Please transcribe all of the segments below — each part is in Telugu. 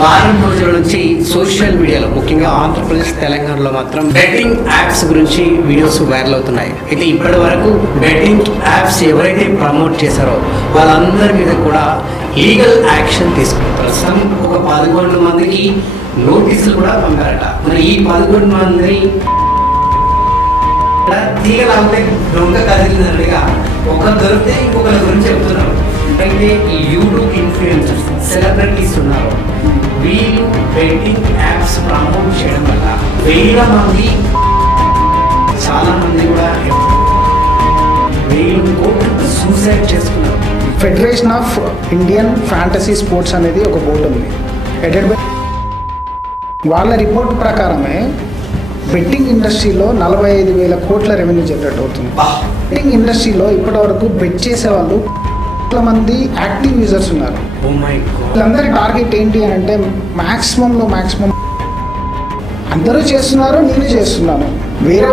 వారం రోజుల నుంచి సోషల్ మీడియాలో ముఖ్యంగా ఆంధ్రప్రదేశ్ తెలంగాణలో మాత్రం బెట్టింగ్ యాప్స్ గురించి వీడియోస్ వైరల్ అవుతున్నాయి. అయితే ఇప్పటి వరకు బెట్టింగ్ యాప్స్ ఎవరైతే ప్రమోట్ చేశారో వాళ్ళందరి మీద కూడా లీగల్ యాక్షన్ తీసుకున్నారు. ప్రస్తుతం ఒక 11 మందికి నోటీసులు కూడా పంపారట. మరి ఈ 11 మంది తీగలాగితే దొంగ కదిలినట్టుగా ఒకరు దొరికితే ఇంకొకరి గురించి చెప్తున్నారు. అయితే ఈ యూట్యూబ్ ఇన్ఫ్లుయెన్సర్స్ సెలబ్రిటీస్ ఉన్నారు, వీళ్ళు బెట్టింగ్ యాప్స్ ప్రమోట్ చేయడం వల్ల వేల మంది, చాలా మంది కూడా వేలు కోట్లు సూసైడ్ చేసుకున్నారు. Federation of Indian fantasy sports అనేది ఒక బోర్డు ఉంది. హెడెడ్ బై వాళ్ళ రిపోర్ట్ ప్రకారమే బెట్టింగ్ ఇండస్ట్రీలో 45,000 కోట్ల రెవెన్యూ జనరేట్ అవుతుంది. బెట్టింగ్ ఇండస్ట్రీలో ఇప్పటివరకు బెట్ చేసే వాళ్ళు మంది యాక్టివ్ యూజర్స్ ఉన్నారు. వీళ్ళందరి టార్గెట్ ఏంటి అని అంటే మ్యాక్సిమంలో మ్యాక్సిమం అందరూ చేస్తున్నారు, నేను చేస్తున్నాను. వేరే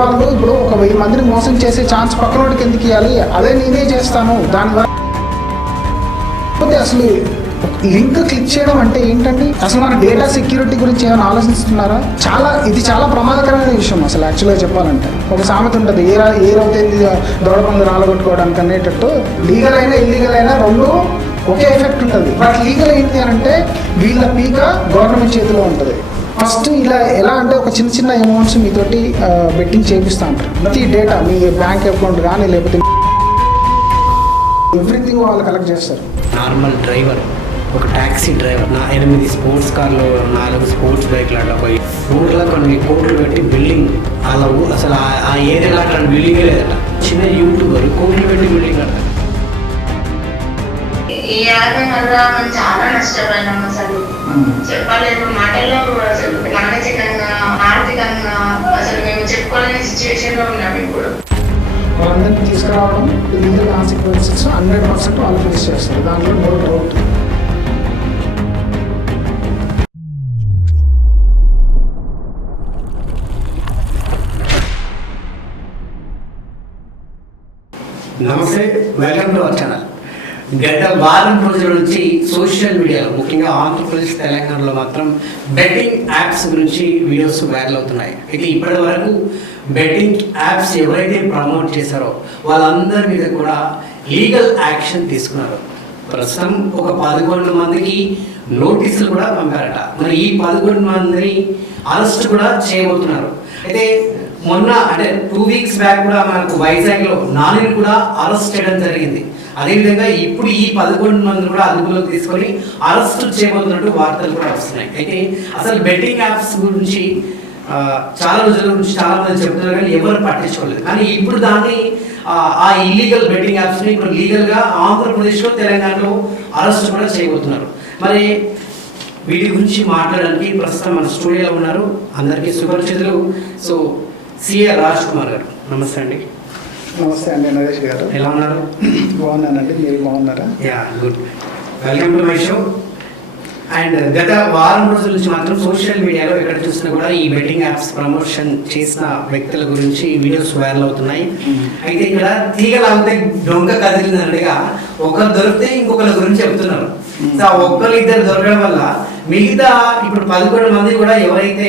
వాళ్ళు ఇప్పుడు ఒక 1000 మందిని మోసం చేసే ఛాన్స్ పక్కన వాడికి ఎందుకు ఇవ్వాలి, అదే నేనే చేస్తాను. దానివల్ల అసలు లింక్ క్లిక్ చేయడం అంటే ఏంటండి? అసలు మన డేటా సెక్యూరిటీ గురించి ఏమైనా ఆలోచిస్తున్నారా? ఇది చాలా ప్రమాదకరమైన విషయం అసలు యాక్చువల్గా చెప్పాలంటే. ఒక సామెత ఉంటుంది, ఏ రౌతేంది దొడపందు రాలగొట్టుకోవడానికి అనేటట్టు. లీగల్ అయినా ఇల్లీగల్ అయినా రెండు ఒకే ఎఫెక్ట్ ఉంటుంది. బట్ లీగల్ ఏంటి అని అంటే వీళ్ళ పీక గవర్నమెంట్ చేతిలో ఉంటుంది. ఫస్ట్ ఇలా ఎలా అంటే ఒక చిన్న అమౌంట్స్ మీతోటి బెట్టింగ్ చేపిస్తూ ఉంటారు. ప్రతి డేటా మీ బ్యాంక్ అకౌంట్ కానీ లేకపోతే ఎవ్రీథింగ్ వాళ్ళు కలెక్ట్ చేస్తారు. నార్మల్ డ్రైవర్, ఒక ట్యాక్సీ డ్రైవర్ 8 స్పోర్ట్స్ కార్లు, 4 స్పోర్ట్స్ బైక్లు అట్లా పోయి ఊర్లో కొన్ని కోట్లు పెట్టి బిల్డింగ్, అలా అసలు ఆ ఏరియాలో అట్లాంటి బిల్డింగే లేదట. చిన్న యూట్యూబర్ కోట్లు పెట్టి బిల్డింగ్ కడతారు. ఈ యాభై వల్ల మనం చాలా నష్టపోయినాం. అసలు చెప్పలేదు మాటల్లో, అసలు మానసికంగా ఆర్థికంగా అసలు మేము చెప్పుకోలేని సిచ్యువేషన్ లో ఉన్నాం. ఇప్పుడు వాళ్ళందరినీ తీసుకురావడం లీగల్ కాన్సిక్వెన్సెస్ 100% వాళ్ళు ఫేస్ చేస్తారు, దాంట్లో నో డౌట్. నమస్తే, వెల్కమ్ టు అవర్ ఛానల్. గత వారం రోజుల నుంచి సోషల్ మీడియాలో ముఖ్యంగా ఆంధ్రప్రదేశ్ తెలంగాణలో మాత్రం బెట్టింగ్ యాప్స్ గురించి వీడియోస్ వైరల్ అవుతున్నాయి. అయితే ఇప్పటి వరకు బెట్టింగ్ యాప్స్ ఎవరైతే ప్రమోట్ చేశారో వాళ్ళందరి మీద కూడా లీగల్ యాక్షన్ తీసుకున్నారు. ప్రస్తుతం ఒక 11 మందికి నోటీసులు కూడా పంపారట. మరి ఈ 11 మందిని అరెస్ట్ కూడా చేయబోతున్నారు. అయితే మొన్న అంటే 2 వీక్స్ బ్యాక్ కూడా మనకు వైజాగ్లో నానిని కూడా అరెస్ట్ చేయడం జరిగింది. అదేవిధంగా ఇప్పుడు ఈ 11 మంది కూడా అదుపులోకి తీసుకొని అరెస్ట్ చేయబోతున్నట్టు వార్తలు కూడా వస్తున్నాయి. అయితే అసలు బెట్టింగ్ యాప్స్ గురించి చాలా రోజుల నుంచి చాలా మంది చెప్తున్నారు కానీ ఎవరు పట్టించుకోలేదు. కానీ ఇప్పుడు దాన్ని ఆ ఇల్లీగల్ బెట్టింగ్ యాప్స్ని ఇప్పుడు లీగల్గా ఆంధ్రప్రదేశ్లో, తెలంగాణలో అరెస్ట్ కూడా చేయబోతున్నారు. మరి వీటి గురించి మాట్లాడడానికి ప్రస్తుతం మన స్టూడియోలో ఉన్నారు, అందరికీ సుపరిచితులు. సో సిఏ రాజ్ కుమార్ గారు, నమస్తే అండి. నమస్తే అండి నరేష్ గారు, ఎలా ఉన్నారు? బాగున్నానండి, మీరు బాగున్నారా? Yeah, good. Welcome to my show. And గత వారం రోజుల నుంచి మాత్రం సోషల్ మీడియాలో ఎక్కడ చూసినా కూడా ఈ బెట్టింగ్ యాప్స్ ప్రమోషన్ చేసిన వ్యక్తుల గురించి వీడియోస్ వైరల్ అవుతున్నాయి. అయితే ఇక్కడ తీగలాగితే దొంగ కదిలినట్టుగా ఒకరు దొరికితే ఇంకొకరి గురించి చెప్తున్నారు. సో ఆ ఇద్దరు దొరకడం వల్ల మిగతా ఇప్పుడు 11 మంది కూడా ఎవరైతే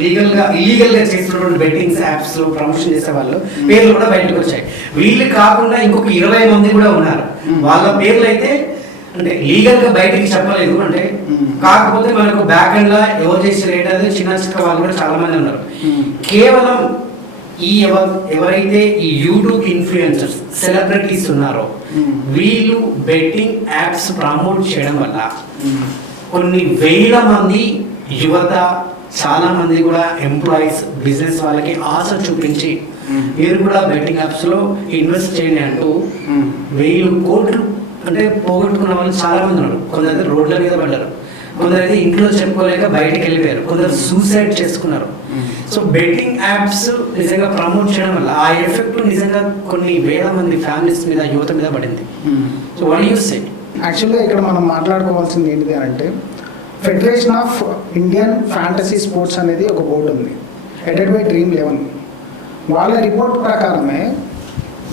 ఇల్లీగల్గా చేస్తున్నటువంటి బెట్టింగ్ యాప్స్ లో ప్రమోషన్ చేసే వాళ్ళు పేర్లు కూడా బయటకు వచ్చాయి. వీళ్ళు కాకుండా ఇంకొక 20 మంది కూడా ఉన్నారు. వాళ్ళ పేర్లు అయితే అంటే లీగల్ గా బయటికి చెప్పలేదు. అంటే కాకపోతే మనకు బ్యాక్ ఎండ్ లా ఎవరు చేసే రేట్ అనేది చిన్న వాళ్ళు కూడా చాలా మంది ఉన్నారు. కేవలం ఎవరైతే ఈ యూట్యూబ్ ఇన్ఫ్లుయెన్సర్స్ సెలబ్రిటీస్ ఉన్నారో వీళ్ళు బెట్టింగ్ యాప్స్ ప్రమోట్ చేయడం వల్ల కొన్ని వేల మంది యువత, చాలా మంది కూడా ఎంప్లాయీస్, బిజినెస్ వాళ్ళకి ఆశ చూపించి మీరు కూడా బెట్టింగ్ యాప్స్ లో ఇన్వెస్ట్ చేయండి అంటూ 1000 కోట్లు అంటే పోగొట్టుకున్న వాళ్ళు చాలా మంది ఉన్నారు. కొందరైతే రోడ్ల మీద పడ్డారు, కొందరైతే ఇంట్లో చెప్పుకోలేక బయటకు వెళ్ళిపోయారు, కొందరు సూసైడ్ చేసుకున్నారు. సో బెట్టింగ్ యాప్స్ నిజంగా ప్రమోట్ చేయడం వల్ల ఆ ఎఫెక్ట్ నిజంగా కొన్ని వేల మంది ఫ్యామిలీస్ మీద, యువత మీద పడింది. So what you say? యాక్చువల్గా ఇక్కడ మనం మాట్లాడుకోవాల్సింది ఏంటిది అంటే federation of Indian fantasy sports అనేది ఒక బోర్డు ఉంది, హెడెడ్ బై Dream11. వాళ్ళ రిపోర్ట్ ప్రకారమే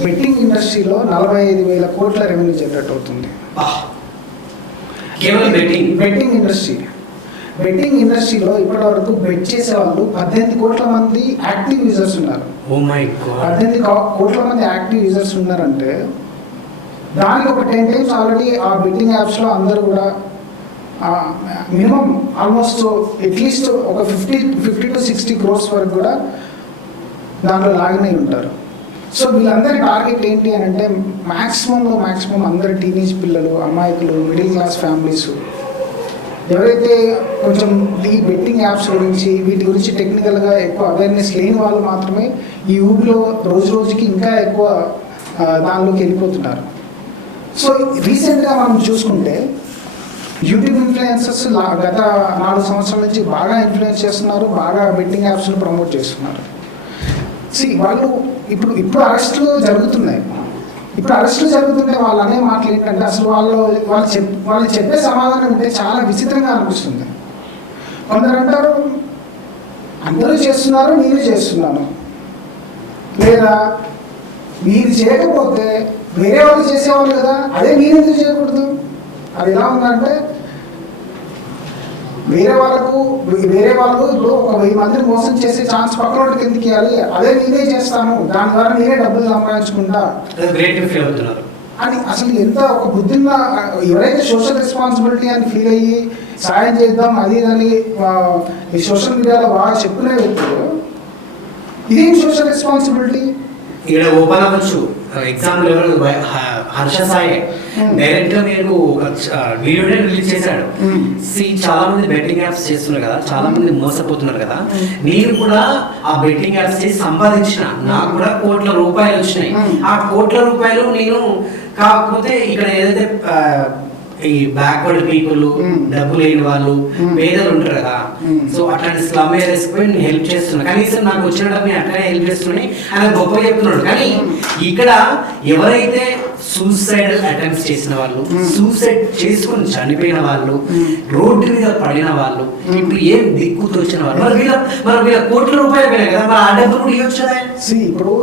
బెట్టింగ్ ఇండస్ట్రీలో 45,000 కోట్ల రెవెన్యూ జనరేట్ అవుతుంది. కేవలం బెట్టింగ్ ఇండస్ట్రీలో ఇప్పటి వరకు బెట్ చేసే వాళ్ళు 18 కోట్ల మంది యాక్టివ్ యూజర్స్ ఉన్నారు. ఓ మై గాడ్, 18 కోట్ల మంది యాక్టివ్ యూజర్స్ ఉన్నారంటే దానికి ఒక 10 టైమ్స్ ఆల్రెడీ ఆ బెట్టింగ్ యాప్స్లో అందరూ కూడా మినిమం ఆల్మోస్ట్ అట్లీస్ట్ ఒక 50 to 60 crores వరకు కూడా దాంట్లో లాగిన్ అయి ఉంటారు. సో వీళ్ళందరి టార్గెట్ ఏంటి అని అంటే మ్యాక్సిమం అందరు టీనేజ్ పిల్లలు, అమాయకులు, మిడిల్ క్లాస్ ఫ్యామిలీస్ ఎవరైతే కొంచెం ఈ బెట్టింగ్ యాప్స్ గురించి వీటి గురించి టెక్నికల్గా ఎక్కువ అవేర్నెస్ లేని వాళ్ళు మాత్రమే ఈ ఊబిలో రోజుకి ఇంకా ఎక్కువ దానిలోకి వెళ్ళిపోతున్నారు. సో రీసెంట్గా మనం చూసుకుంటే యూట్యూబ్ ఇన్ఫ్లుయెన్సర్స్ గత 4 సంవత్సరాల నుంచి బాగా ఇన్ఫ్లుయెన్స్ చేస్తున్నారు, బాగా బెట్టింగ్ యాప్స్ను ప్రమోట్ చేస్తున్నారు. వాళ్ళు ఇప్పుడు అరెస్టులు జరుగుతున్నాయి. వాళ్ళు అనే మాటలు ఏంటంటే అసలు వాళ్ళు చెప్పే సమాధానం ఉంటే చాలా విచిత్రంగా అనిపిస్తుంది. కొందరు అంటారు అందరూ చేస్తున్నారు, నేను చేస్తున్నాను, లేదా మీరు చేయకపోతే వేరే వాళ్ళు చేసేవాళ్ళు కదా, అదే నేను ఎందుకు చేయకూడదు. అది ఎలా ఉందంటే వేరే వాళ్ళు ఇప్పుడు ఒక 1000 మందిని మోసం చేసే ఛాన్స్ పక్కన వాటికి ఎందుకు ఇవ్వాలి, అదే నేనే చేస్తాను, దాని ద్వారా నేనే డబ్బులు సంపాదించుకుంటా అని అసలు ఎంత ఒక బుద్ధిగా ఎవరైతే సోషల్ రెస్పాన్సిబిలిటీ అని ఫీల్ అయ్యి సాయం చేద్దాం అది అని ఈ సోషల్ మీడియాలో బాగా చెప్పుకునే వ్యక్తులు ఇదేం సోషల్ రెస్పాన్సిబిలిటీ. ఇక్కడ ఓపెన్ అవ్వచ్చు. ఎగ్జాంపుల్ ఎవరు హర్ష సాయి డైరెక్ట్ గా మీరు వీడియోనే రిలీజ్ చేశాడు. చాలా మంది బెట్టింగ్ యాప్స్ చేస్తున్నారు కదా, చాలా మంది మోసపోతున్నారు కదా, నేను కూడా ఆ బెట్టింగ్ యాప్స్ చేసి సంపాదించిన, నాకు కూడా కోట్ల రూపాయలు వచ్చినాయి. ఆ కోట్ల రూపాయలు నేను కాకపోతే ఇక్కడ ఏదైతే ఈ బ్యాక్వర్డ్ పీపుల్, డబ్బు లేని వాళ్ళు, పేదలు ఉంటారు కదా, సో అట్లాంటి స్లమ్ ఏరియాస్ నేను హెల్ప్ చేస్తున్నా, కనీసం నాకు వచ్చిన డబ్బు నేను అట్లనే హెల్ప్ చేస్తున్నాయి అని గొప్పగా చెప్తున్నాడు. కానీ ఇక్కడ ఎవరైతే సూసైడ్ అటెంప్ట్స్ చేసిన వాళ్ళు, సూసైడ్ చేసుకుని చనిపోయిన వాళ్ళు, రోడ్డు మీద పడిన వాళ్ళు, ఇప్పుడు ఏం దిక్కు తోచిన వాళ్ళు, మరి వీళ్ళ కోట్ల రూపాయలు పోయినాయి కదా, మరి ఆ డబ్బు కూడా ఇవ్వచ్చు కదా. ఇప్పుడు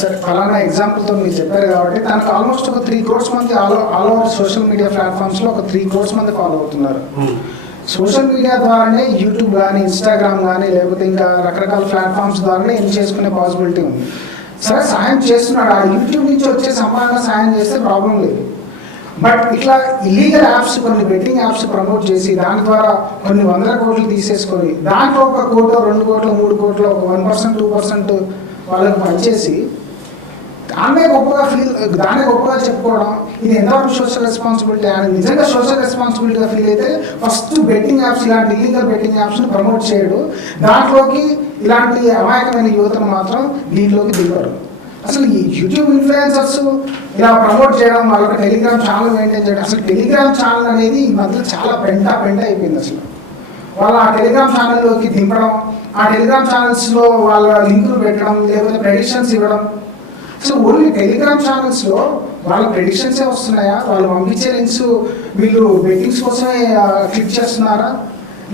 సరే ఫలానా ఎగ్జాంపుల్తో మీరు చెప్పారు కాబట్టి దానికి ఆల్మోస్ట్ ఒక 3 crores మంది ఆల్ ఓవర్ సోషల్ మీడియా ప్లాట్ఫామ్స్లో ఒక 3 crores మంది ఫాలో అవుతున్నారు. సోషల్ మీడియా ద్వారానే యూట్యూబ్ కానీ, ఇన్స్టాగ్రామ్ కానీ, లేకపోతే ఇంకా రకరకాల ప్లాట్ఫామ్స్ ద్వారానే ఏం చేసుకునే పాసిబిలిటీ ఉంది. సరే సాయం చేస్తున్నాడు, ఆ యూట్యూబ్ నుంచి వచ్చే సంపాదన సాయం చేస్తే ప్రాబ్లం లేదు. బట్ ఇట్లా ఇల్లీగల్ యాప్స్, కొన్ని బెట్టింగ్ యాప్స్ ప్రమోట్ చేసి దాని ద్వారా కొన్ని 100 కోట్లు తీసేసుకొని దాంట్లో 1 కోటి, 2 కోట్లు, 3 కోట్లు, ఒక 1%, 2% వాళ్ళకి పనిచేసి దాన్నే గొప్పగా చెప్పుకోవడం, ఇది ఎంతవరకు సోషల్ రెస్పాన్సిబిలిటీ అని నిజంగా సోషల్ రెస్పాన్సిబిలిటీగా ఫీల్ అయితే ఫస్ట్ బెట్టింగ్ యాప్స్, ఇలాంటి ఇల్లీగల్ బెట్టింగ్ యాప్స్ని ప్రమోట్ చేయడు, దాంట్లోకి ఇలాంటి అమాయకమైన యువతను మాత్రం దీంట్లోకి దిగరు. అసలు ఈ యూట్యూబ్ ఇన్ఫ్లుయెన్సర్స్ ఇలా ప్రమోట్ చేయడం, వాళ్ళకి టెలిగ్రామ్ ఛానల్ మెయింటైన్ చేయడం, అసలు టెలిగ్రామ్ ఛానల్ అనేది ఈ మధ్య చాలా పెంట అయిపోయింది. అసలు వాళ్ళు ఆ టెలిగ్రామ్ ఛానల్లోకి దింపడం, ఆ టెలిగ్రామ్ ఛానల్స్లో వాళ్ళ లింకులు పెట్టడం, లేకపోతే ప్రెడిక్షన్స్ ఇవ్వడం. సో ఓన్లీ టెలిగ్రామ్ ఛానల్స్లో వాళ్ళ ప్రెడిక్షన్సే వస్తున్నాయా, వాళ్ళు పంపించే లింక్స్ వీళ్ళు బెట్టింగ్స్ కోసమే క్లిక్ చేస్తున్నారా,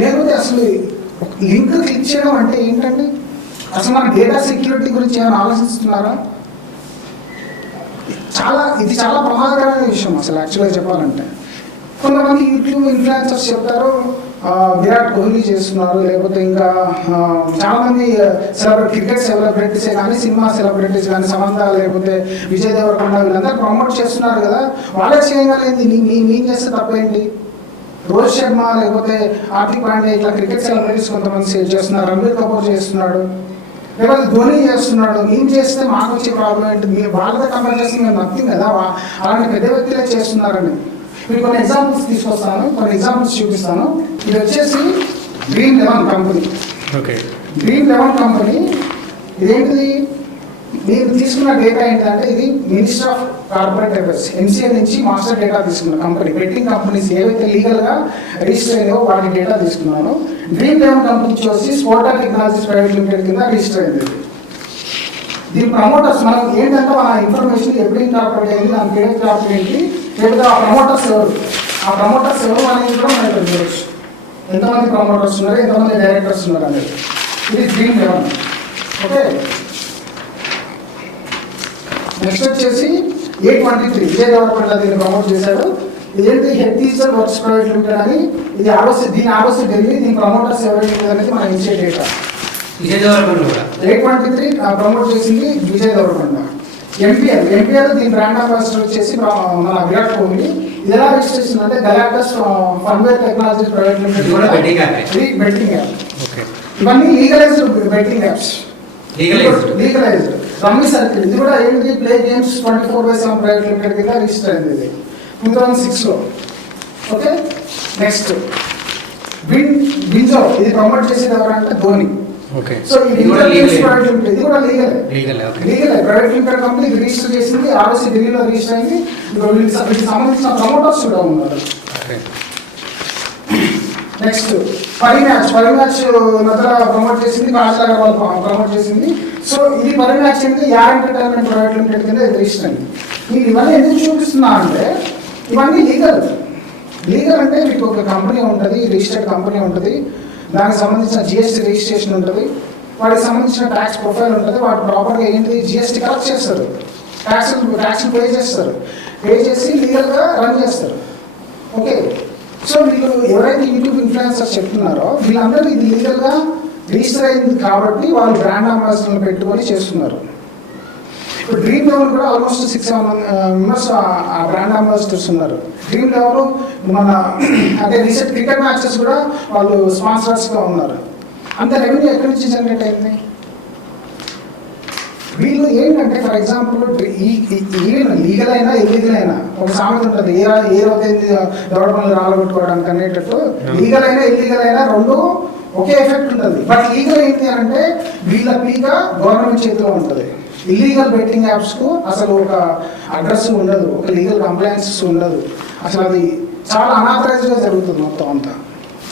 లేకపోతే అసలు లింక్ క్లిక్ చేయడం అంటే ఏంటండి, అసలు మన డేటా సెక్యూరిటీ గురించి ఏమైనా ఆలోచిస్తున్నారా? ఇది చాలా ప్రమాదకరమైన విషయం అసలు యాక్చువల్గా చెప్పాలంటే. కొంతమంది యూట్యూబ్ ఇన్ఫ్లుయెన్సర్స్ చెప్తారు విరాట్ కోహ్లీ చేస్తున్నారు, లేకపోతే ఇంకా చాలామంది క్రికెట్ సెలబ్రిటీసే కానీ, సినిమా సెలబ్రిటీస్ కానీ, సమంత లేకపోతే విజయ్ దేవరకొండ వీళ్ళందరూ ప్రమోట్ చేస్తున్నారు కదా, వాళ్ళే చేయగలిగింది మేము చేస్తే తప్పేంటి? రోహిత్ శర్మ లేకపోతే హార్దిక్ పాండ్యా ఇట్లా క్రికెట్ సెలబ్రిటీస్ కొంతమంది చేస్తున్నారు, రణబీర్ కపూర్ చేస్తున్నాడు, లేకపోతే ధోని చేస్తున్నాడు, మేము చేస్తే మాకు వచ్చే ప్రాబ్లం ఏంటి? మీ వాళ్ళతో కంపేర్ చేస్తే మేము నథింగ్ కదా, అలాంటి పెద్ద వ్యక్తులే చేస్తున్నారని. మీకు కొన్ని ఎగ్జాంపుల్స్ తీసుకొస్తాను, కొన్ని ఎగ్జాంపుల్స్ చూపిస్తాను. ఇది వచ్చేసి డ్రీమ్ 11 కంపెనీ. డ్రీమ్ 11 కంపెనీ ఇదేంటిది? మీరు తీసుకున్న డేటా ఏంటంటే ఇది minister of corporate affairs MCA నుంచి మాస్టర్ డేటా తీసుకున్న కంపెనీ. బెట్టింగ్ కంపెనీస్ ఏవైతే లీగల్గా రిజిస్టర్ అయ్యాయో వాటి డేటా తీసుకున్నాను. డ్రీమ్ 11 కంపెనీ వచ్చి స్పోటా టెక్నాలజీస్ ప్రైవేట్ లిమిటెడ్ కింద రిజిస్టర్ అయింది. దీని ప్రమోటర్స్ మనం ఏంటంటే మన ఇన్ఫర్మేషన్ ఎప్పుడు ఇంకార్పొరేట్ అయింది, దాని క్రెడిట్ కార్పొరేట్ ఏంటి, లేకపోతే ఆ ప్రమోటర్స్ ఎవరు అనేది కూడా మనకి తెలియవచ్చు. ఎంతమంది ప్రమోటర్స్ ఉన్నారు, ఎంతమంది డైరెక్టర్స్ ఉన్నారు అనేది. ఇది డ్రీమ్ 11. ఓకే, నెక్స్ట్ వచ్చేసి A23 విజయ్ దేవరకొండ దీన్ని ప్రమోట్ చేశాడు. ఇదేంటి head teacher works private limited అని ఇది ఆర్ఓసి ఢిల్లీ, దీని ప్రమోటర్స్ ఎవరైతే అనేది మన ఇన్స్టిట్యూట్ డేటా. విజయ్ దేవరకొండ కూడా 823 ప్రమోట్ చేసింది విజయ్ దేవరకొండ. ఎంపీఎల్ దీని బ్రాండ్ అంబాసిడర్ వచ్చేసి మన విరాట్ కోహ్లీ. ఇది ఎలా రిజిస్ట్రేషన్ అంటే గలాక్టస్ ఫన్వేర్ టెక్నాలజీ ప్రైవేట్ లిమిటెడ్, ఇది బెట్టింగ్ యాప్. ఇవన్నీ legalised betting apps, legalised. Rummy circle ఇది కూడా ఏంటి, ప్లే గేమ్స్ 24/7 ప్రైవేట్ లిమిటెడ్ కింద రిజిస్టర్ అయింది ఇది 2006లో. ఓకే, నెక్స్ట్ వింజో ఇది ప్రమోట్ చేసేది ఎవరంటే ధోని. ఓకే, సో ఇది కూడా legal private limited company register చేసింది, ఆర్ఓసి ఢిల్లీలో రిజిస్టర్ అయింది. వీటికి సంబంధించిన ప్రమోటర్స్ కూడా ఉన్నారు. నెక్స్ట్ పరిమ్యాచ్ మధ్య ప్రమోట్ చేసింది, కాజల్ అగర్వాల్ ప్రమోట్ చేసింది. సో ఇది పరిమ్యాచ్ అనేది యార్ ఎంటర్టైన్మెంట్ ప్రైవేట్ లిమిటెడ్ కింద రిజిస్టర్ అయింది. మీకు ఇవన్నీ ఎందుకు చూపిస్తున్నా అంటే ఇవన్నీ లీగల్ అంటే మీకు ఒక కంపెనీ ఉంటుంది, రిజిస్టర్డ్ కంపెనీ ఉంటుంది, దానికి సంబంధించిన జిఎస్టీ రిజిస్ట్రేషన్ ఉంటుంది, వాటికి సంబంధించిన ట్యాక్స్ ప్రొఫైల్ ఉంటుంది, వాటి ప్రాపర్గా ఏంటి జిఎస్టీ కలెక్ట్ చేస్తారు, ట్యాక్స్ పే చేసి లీగల్గా రన్ చేస్తారు. ఓకే, సో వీళ్ళు ఎవరైతే యూట్యూబ్ ఇన్ఫ్లుయెన్సర్స్ చెప్తున్నారో వీళ్ళందరూ ఇది లీగల్గా రిజిస్టర్ అయింది కాబట్టి వాళ్ళు బ్రాండ్ అంబాసిడర్లు పెట్టుకొని చేస్తున్నారు. ఇప్పుడు డ్రీమ్ లెవెల్ కూడా ఆల్మోస్ట్ 6-7 మెంబర్స్ ఆ బ్రాండ్ అంబాసిడర్స్ ఉన్నారు. డ్రీమ్ లెవెల్ మన అంటే రీసెంట్ క్రికెట్ మ్యాచెస్ కూడా వాళ్ళు స్పాన్సర్స్గా ఉన్నారు. అంత రెవెన్యూ ఎక్కడి నుంచి జనరేట్ అయింది? వీళ్ళు ఏంటంటే ఫర్ ఎగ్జాంపుల్ ఈవెన్ లీగల్ అయినా ఇల్లీగల్ అయినా ఒక సామెత ఉంటుంది, ఏ రోజైంది దొరకలు రాలగొట్టుకోవడానికి అనేటట్టు లీగల్ అయినా ఇల్లీగల్ అయినా రెండు ఒకే ఎఫెక్ట్ ఉంటుంది. బట్ లీగల్ ఏంటి అంటే వీళ్ళ పీక గవర్నమెంట్ చేతిలో ఉంటుంది. ఇల్లీగల్ బెట్టింగ్ యాప్స్కు అసలు ఒక అడ్రస్ ఉండదు, ఒక లీగల్ కంప్లైన్సెస్ ఉండదు, అసలు అది చాలా అనాథరైజ్గా జరుగుతుంది మొత్తం అంతా.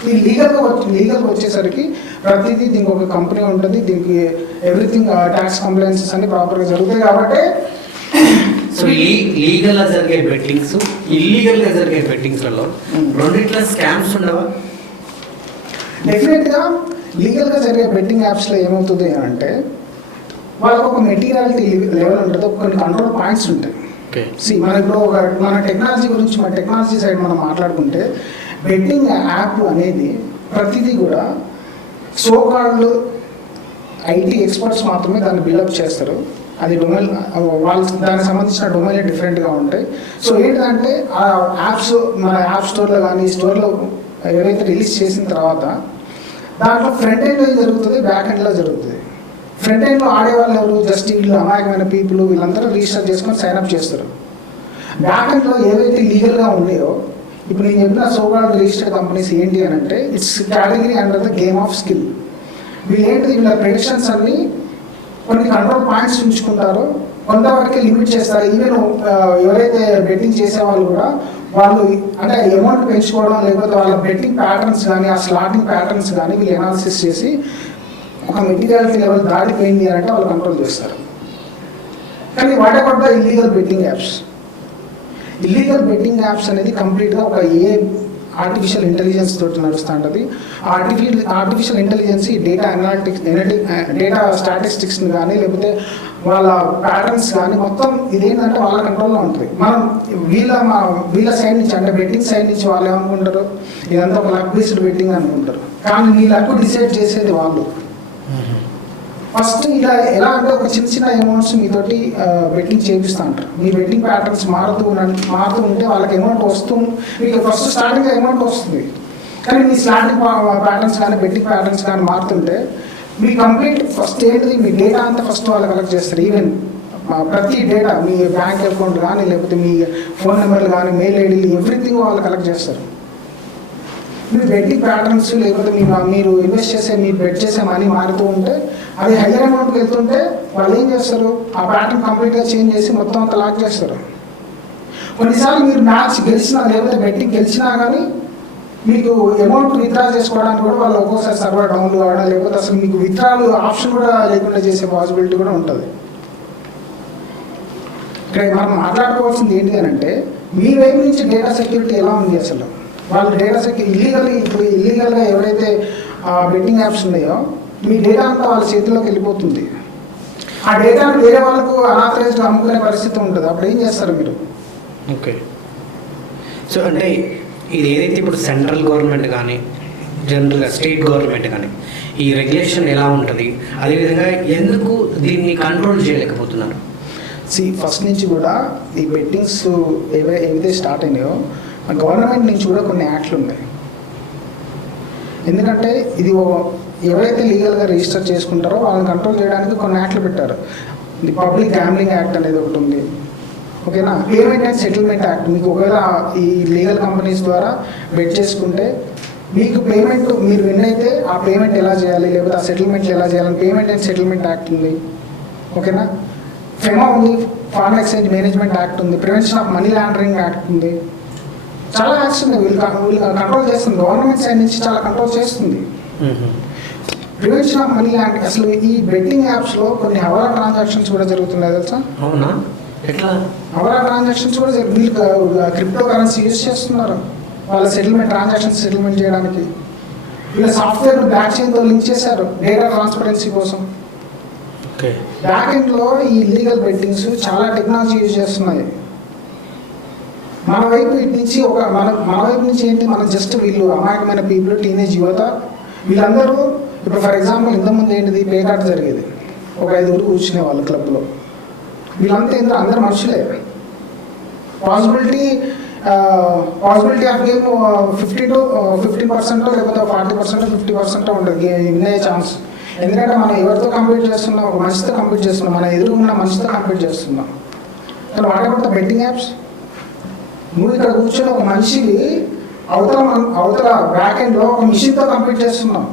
ఈ లీగల్గా వచ్చేసరికి ప్రతిదీ దీనికి ఒక కంపెనీ ఉంటుంది, దీనికి ఎవ్రీథింగ్ ట్యాక్స్ కంప్లైన్సెస్ అన్ని ప్రాపర్గా జరుగుతాయి. కాబట్టి సో లీగల్ గా జరిగే బెట్టింగ్స్, ఇల్లీగల్ గా జరిగే బెట్టింగ్స్లలో రెండిట్ల స్కామ్స్ ఉండవా? డెఫినెట్గా లీగల్గా జరిగే బెట్టింగ్ యాప్స్లో ఏమవుతుంది అంటే వాళ్ళకు ఒక మెటీరియాలిటీ లెవెల్ ఉంటుంది, కొన్ని కంట్రోల్ పాయింట్స్ ఉంటాయి. మన ఇప్పుడు మన టెక్నాలజీ గురించి, మన టెక్నాలజీ సైడ్ మనం మాట్లాడుకుంటే బెట్టింగ్ యాప్ అనేది ప్రతిదీ కూడా సోకాల్డ్ ఐటీ ఎక్స్పర్ట్స్ మాత్రమే దాన్ని బిల్డప్ చేస్తారు. అది డొమైన్ వాళ్ళకి దానికి సంబంధించిన డొమైన్లే డిఫరెంట్గా ఉంటాయి. సో ఏంటంటే ఆ యాప్స్ మన యాప్ స్టోర్లో కానీ స్టోర్లో ఎవరైతే రిలీజ్ చేసిన తర్వాత దాంట్లో ఫ్రంట్ ఎండ్లో ఏం జరుగుతుంది, బ్యాక్ ఎండ్లో జరుగుతుంది. ఫ్రంట్ ఎండ్లో ఆడేవాళ్ళు ఎవరు, జస్ట్ వీళ్ళు అమాయకమైన పీపుల్, వీళ్ళందరూ రిజిస్టర్ చేసుకొని సైన్అప్ చేస్తారు. బ్యాక్ ఎండ్లో ఏవైతే లీగల్గా ఉన్నాయో ఇప్పుడు నేను చెప్పిన సోకాల్డ్ రిజిస్టర్డ్ కంపెనీస్ ఏంటి అని అంటే it's category under the game of skill. వీళ్ళేంటి వీళ్ళ ప్రెడిక్షన్స్ అన్ని కొన్ని కంట్రోల్ పాయింట్స్ ఉంచుకుంటారు, కొంతవరకే లిమిట్ చేస్తారు. ఈవెన్ ఎవరైతే బెట్టింగ్ చేసేవాళ్ళు కూడా వాళ్ళు అంటే అమౌంట్ పెంచుకోవడం లేకపోతే వాళ్ళ బెట్టింగ్ ప్యాటర్న్స్ కానీ ఆ స్లాటింగ్ ప్యాటర్న్స్ కానీ వీళ్ళు ఎనాలిసిస్ చేసి ఒక మెటీరియాలిటీ లెవెల్ దాటిపోయింది అని అంటే వాళ్ళు కంట్రోల్ చేస్తారు. కానీ what about the illegal betting apps? Illegal betting apps అనేది కంప్లీట్గా ఒక ఆర్టిఫిషియల్ ఇంటెలిజెన్స్ తోటి నడుస్తూ ఉంటుంది. Artificial intelligence data analytics, data స్టాటిస్టిక్స్ని కానీ లేకపోతే వాళ్ళ ప్యాటర్న్స్ కానీ మొత్తం ఇదేంటంటే వాళ్ళ కంట్రోల్లో ఉంటుంది. మనం వీళ్ళ సైడ్ నుంచి అంటే బెట్టింగ్ సైడ్ నుంచి వాళ్ళు ఏమనుకుంటారు, ఇదంతా ఒక లక్ బేస్డ్ బెట్టింగ్ అనుకుంటారు. కానీ నీ లక్ డిసైడ్ చేసేది వాళ్ళు. ఫస్ట్ ఇలా ఎలా అంటే ఒక చిన్న అమౌంట్స్ మీతోటి బెట్టింగ్ చేపిస్తూ ఉంటారు. మీ బెట్టింగ్ ప్యాటర్న్స్ మారుతూ ఉంటే వాళ్ళకి అమౌంట్ మీకు ఫస్ట్ స్టార్టింగ్ అమౌంట్ వస్తుంది. కానీ మీ స్లాటింగ్ ప్యాటర్న్స్ కానీ బెట్టింగ్ ప్యాటర్న్స్ కానీ మారుతుంటే మీ కంప్లీట్ ఫస్ట్ ఏంటిది మీ డేటా అంతా ఫస్ట్ వాళ్ళు కలెక్ట్ చేస్తారు. ఈవెన్ ప్రతి డేటా మీ బ్యాంక్ అకౌంట్ కానీ లేకపోతే మీ ఫోన్ నెంబర్లు కానీ మెయిల్ ఐడీలు ఎవ్రీథింగ్ వాళ్ళు కలెక్ట్ చేస్తారు. మీరు బెట్టింగ్ ప్యాటర్న్స్ లేకపోతే మీరు ఇన్వెస్ట్ చేసే మీరు బెట్ చేసే మనీ మారుతూ ఉంటే అది హైయర్ అమౌంట్కి వెళ్తుంటే వాళ్ళు ఏం చేస్తారు, ఆ ప్యాటర్న్ కంప్లీట్గా చేంజ్ చేసి మొత్తం అంతా లాక్ చేస్తారు. కొన్నిసార్లు మీరు మ్యాచ్ గెలిచినా లేకపోతే బెట్టింగ్ గెలిచినా కానీ మీకు అమౌంట్ విత్డ్రా చేసుకోవడానికి కూడా వాళ్ళు ఒక్కోసారి సర్వర్ డౌన్ కావడం లేకపోతే అసలు మీకు విత్డ్రాలు ఆప్షన్ కూడా లేకుండా చేసే పాసిబిలిటీ కూడా ఉంటుంది. ఇక్కడ మనం మాట్లాడుకోవాల్సింది ఏంటి అని అంటే మీ వైపు నుంచి డేటా సెక్యూరిటీ ఎలా ఉంది అసలు. వాళ్ళు డేటా ఇల్లీగల్గా ఎవరైతే బెట్టింగ్ యాప్స్ ఉన్నాయో మీ డేటా అంతా వాళ్ళ చేతిలోకి వెళ్ళిపోతుంది. ఆ డేటాను వేరే వాళ్ళకు అనాథరైజ్గా అమ్ముకునే పరిస్థితి ఉంటుంది. అప్పుడు ఏం చేస్తారు మీరు? ఓకే, సో అంటే ఇది ఏదైతే ఇప్పుడు సెంట్రల్ గవర్నమెంట్ కానీ జనరల్గా స్టేట్ గవర్నమెంట్ కానీ ఈ రెగ్యులేషన్ ఎలా ఉంటుంది, అదేవిధంగా ఎందుకు దీన్ని కంట్రోల్ చేయలేకపోతున్నారు? ఫస్ట్ నుంచి కూడా ఈ బెట్టింగ్స్ ఏవైతే స్టార్ట్ అయినాయో గవర్నమెంట్ నుంచి కూడా కొన్ని యాక్ట్లు ఉన్నాయి. ఎందుకంటే ఇది ఎవరైతే లీగల్గా రిజిస్టర్ చేసుకుంటారో వాళ్ళని కంట్రోల్ చేయడానికి కొన్ని యాక్ట్లు పెట్టారు. ది పబ్లిక్ గ్యాంబ్లింగ్ యాక్ట్ అనేది ఒకటి ఉంది, ఓకేనా. పేమెంట్ అండ్ సెటిల్మెంట్ యాక్ట్, మీకు ఒకవేళ ఈ లీగల్ కంపెనీస్ ద్వారా బెట్ చేసుకుంటే మీకు పేమెంట్ మీరు విన్ అయితే ఆ పేమెంట్ ఎలా చేయాలి, లేకపోతే ఆ సెటిల్మెంట్ ఎలా చేయాలని పేమెంట్ అండ్ సెటిల్మెంట్ యాక్ట్ ఉంది, ఓకేనా. ఫెమా ఉంది, ఫారెన్ ఎక్స్చేంజ్ మేనేజ్మెంట్ యాక్ట్ ఉంది, prevention of money laundering act ఉంది. చాలా యాక్ట్స్ ఉన్నాయి. వీళ్ళు కంట్రోల్ చేస్తుంది, గవర్నమెంట్ సైడ్ నుంచి చాలా కంట్రోల్ చేస్తుంది. ప్రివెన్షన్ ఆఫ్ మనీ లాండరింగ్, అసలు ఈ బెట్టింగ్ యాప్స్లో కొన్ని హవాలా ట్రాన్సాక్షన్స్ కూడా జరుగుతున్నాయి తెలుసా? అవునా? ఎట్లా హవాలా ట్రాన్సాక్షన్స్ కూడా వీళ్ళు క్రిప్టో కరెన్సీ యూజ్ చేస్తున్నారు వాళ్ళ ట్రాన్సాక్షన్స్ సెటిల్మెంట్ చేయడానికి. వీళ్ళ సాఫ్ట్వేర్ బ్యాక్ చైన్తో లింక్ చేశారు డేటా ట్రాన్స్పరెన్సీ కోసం. బ్యాక్ ఎండ్లో ఈ ఇల్లీగల్ బెట్టింగ్స్ చాలా టెక్నాలజీ యూజ్ చేస్తున్నాయి. మన వైపు నుంచి మన వైపు నుంచి ఏంటి, మనం జస్ట్ వీళ్ళు అమాయకమైన పీపుల్, టీనేజ్ యువత, వీళ్ళందరూ ఇప్పుడు ఫర్ ఎగ్జాంపుల్ ఇంతకుముందు ఏంటిది పేకాట జరిగేది, ఒక 5 కూర్చునే వాళ్ళు క్లబ్లో. వీళ్ళంతా ఏంటో అందరు మనుషులే. పాసిబిలిటీ ఆఫ్ గేమ్ 50% లేకపోతే 40% 50% ఉండదు విన్ అయ్యే ఛాన్స్. ఎందుకంటే మనం ఎవరితో కంపీట్ చేస్తున్నాం, ఒక మనిషితో కంపీట్ చేస్తున్నాం, మన ఎదురుకున్న మనిషితో కంపీట్ చేస్తున్నాం. కానీ వాడేపడితే బెట్టింగ్ యాప్స్, నువ్వు ఇక్కడ కూర్చొని ఒక మనిషిని అవతల బ్యాక్ ఎండ్లో ఒక మిషన్తో కంపీట్ చేస్తున్నావు.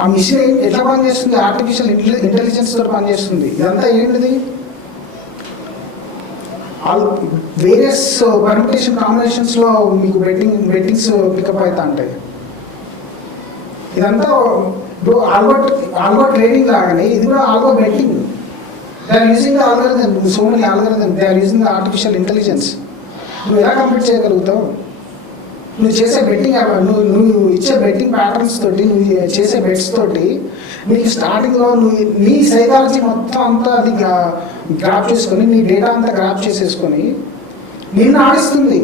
ఆ మిషన్ ఎట్లా పనిచేస్తుంది? ఆర్టిఫిషియల్ ఇంటెలిజెన్స్ తోటి పనిచేస్తుంది. ఇదంతా ఏంటిది? వేరియస్ పర్మిటేషన్ కాంబినేషన్స్లో మీకు బెట్టింగ్స్ పికప్ అవుతా ఉంటాయి. ఇదంతా ఇప్పుడు ఆల్గో ట్రేడింగ్ లాగానే ఇది కూడా algo betting. They are using the algorithm, so many algorithm, they are using the artificial intelligence. నువ్వు ఎలా కంప్లీట్ చేయగలుగుతావు? నువ్వు చేసే బెట్టింగ్, నువ్వు ఇచ్చే బెట్టింగ్ ప్యాటర్న్స్ తోటి, నువ్వు చేసే బెట్స్ తోటి నీకు స్టార్టింగ్లో నీ సైకాలజీ మొత్తం అంతా అది గ్రాప్ చేసుకొని, నీ డేటా అంతా గ్రాప్ చేసేసుకొని నిన్ను ఆడిస్తుంది.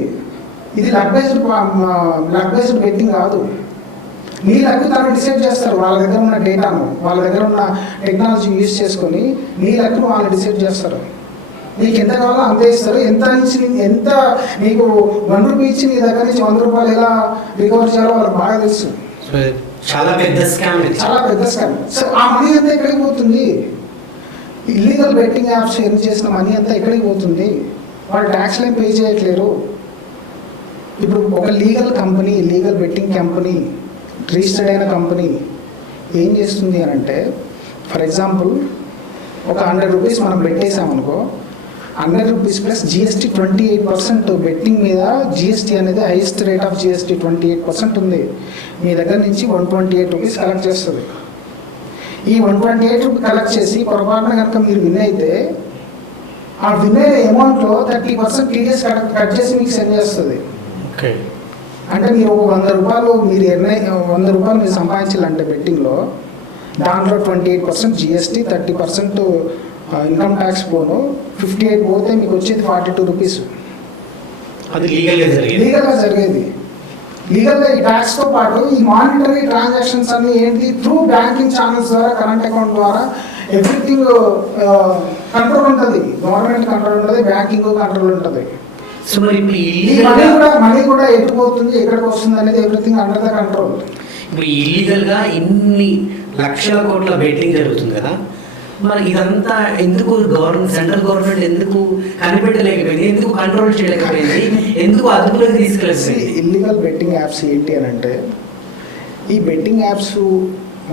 ఇది లక్ బేస్డ్ బెట్టింగ్ కాదు. నీ లక్ తను డిసైడ్ చేస్తారు. వాళ్ళ దగ్గర ఉన్న డేటాను, వాళ్ళ దగ్గర ఉన్న టెక్నాలజీ యూజ్ చేసుకొని నీ లక్ను వాళ్ళు డిసైడ్ చేస్తారు. నీకు ఎంత కావాలో అంతే ఇస్తారు. ఎంత నీకు 1 రూపీ ఇచ్చి నీ దగ్గర నుంచి 100 రూపాయలు ఎలా రికవర్ చేయాలో వాళ్ళకి బాగా తెలుసు. చాలా పెద్ద స్కామ్. సో ఆ మనీ అంతా ఎక్కడికి పోతుంది? ఇల్లీగల్ బెట్టింగ్ యాప్స్ ఎర్న్ చేసిన మనీ అంతా ఎక్కడికి పోతుంది? వాళ్ళు ట్యాక్స్లు ఏం పే చేయట్లేరు. ఇప్పుడు ఒక లీగల్ బెట్టింగ్ కంపెనీ, రిజిస్టర్డ్ అయిన కంపెనీ ఏం చేస్తుంది అని అంటే, ఫర్ ఎగ్జాంపుల్ ఒక 100 రూపీస్ మనం పెట్టేసామనుకో, 100 రూపీస్ ప్లస్ GST 28%. బెట్టింగ్ మీద GST అనేది హైయెస్ట్ రేట్ ఆఫ్ GST 28% ఉంది. మీ దగ్గర నుంచి 128 రూపీస్ కలెక్ట్ చేస్తుంది. ఈ 128 రూపీస్ కలెక్ట్ చేసి పొరపాటున కనుక మీరు విన్ అయితే, ఆ విన్ అయిన అమౌంట్లో 30% TDS కట్ చేసి మీకు సెండ్ చేస్తుంది. అంటే మీరు ఒక 100 రూపాయలు మీరు సంపాదించాలంటే బెట్టింగ్లో, దాంట్లో 28% GST, 30% ఇన్కమ్ ట్యాక్స్ పోను, 58 పోతే మీకు వచ్చేది 42 రూపీస్. అది లీగల్గా జరిగేది. లీగల్గా ఈ ట్యాక్స్తో పాటు ఈ మానిటరీ ట్రాన్సాక్షన్స్ అన్ని ఏంటి, త్రూ బ్యాంకింగ్ ఛానల్స్ ద్వారా, కరెంట్ అకౌంట్ ద్వారా ఎవ్రీథింగ్ కంట్రోల్ ఉంటుంది. గవర్నమెంట్ కంట్రోల్ ఉంటుంది, బ్యాంకింగ్ కంట్రోల్ ఉంటుంది. సో మరి మనీ కూడా ఎట్టుపోతుంది, ఎక్కడికి వస్తుంది అనేది ఎవ్రీథింగ్ అండర్ ద కంట్రోల్. ఇప్పుడు ఇల్లీగల్గా ఇన్ని లక్షల కోట్ల బెట్టింగ్ జరుగుతుంది కదా, మరి ఇదంతా ఎందుకు సెంట్రల్ గవర్నమెంట్ ఎందుకు కనిపెట్టలేకపోయింది, ఎందుకు కంట్రోల్ చేయలేకపోయింది, ఎందుకు అదుపులోకి తీసుకెళ్ళి? ఇల్లీగల్ బెట్టింగ్ యాప్స్ ఏంటి అని అంటే, ఈ బెట్టింగ్ యాప్స్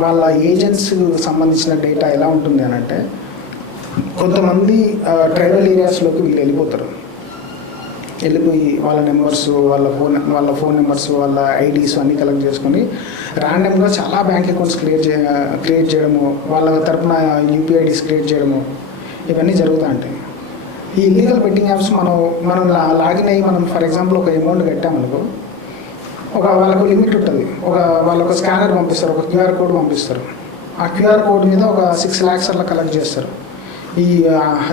వాళ్ళ ఏజెంట్స్ సంబంధించిన డేటా ఎలా ఉంటుంది అని అంటే, కొంతమంది ట్రైబల్ ఏరియాస్లోకి వీళ్ళు వెళ్ళిపోయి వాళ్ళ నెంబర్స్, వాళ్ళ ఫోన్ నెంబర్స్, వాళ్ళ ఐడీస్ అన్నీ కలెక్ట్ చేసుకొని ర్యాండమ్గా చాలా బ్యాంక్ అకౌంట్స్ క్రియేట్ చేయడము, వాళ్ళ తరపున UPIDs క్రియేట్ చేయడము, ఇవన్నీ జరుగుతూ ఉంటాయి. ఈ ఇల్లీగల్ బెట్టింగ్ యాప్స్ మనం లాగిన్ అయ్యి మనం ఫర్ ఎగ్జాంపుల్ ఒక అమౌంట్ కట్టామనుకో, వాళ్ళకు లిమిట్ ఉంటుంది. వాళ్ళొక స్కానర్ పంపిస్తారు, ఒక QR కోడ్ పంపిస్తారు. ఆ QR కోడ్ మీద ఒక 6 lakhs అలా కలెక్ట్ చేస్తారు ఈ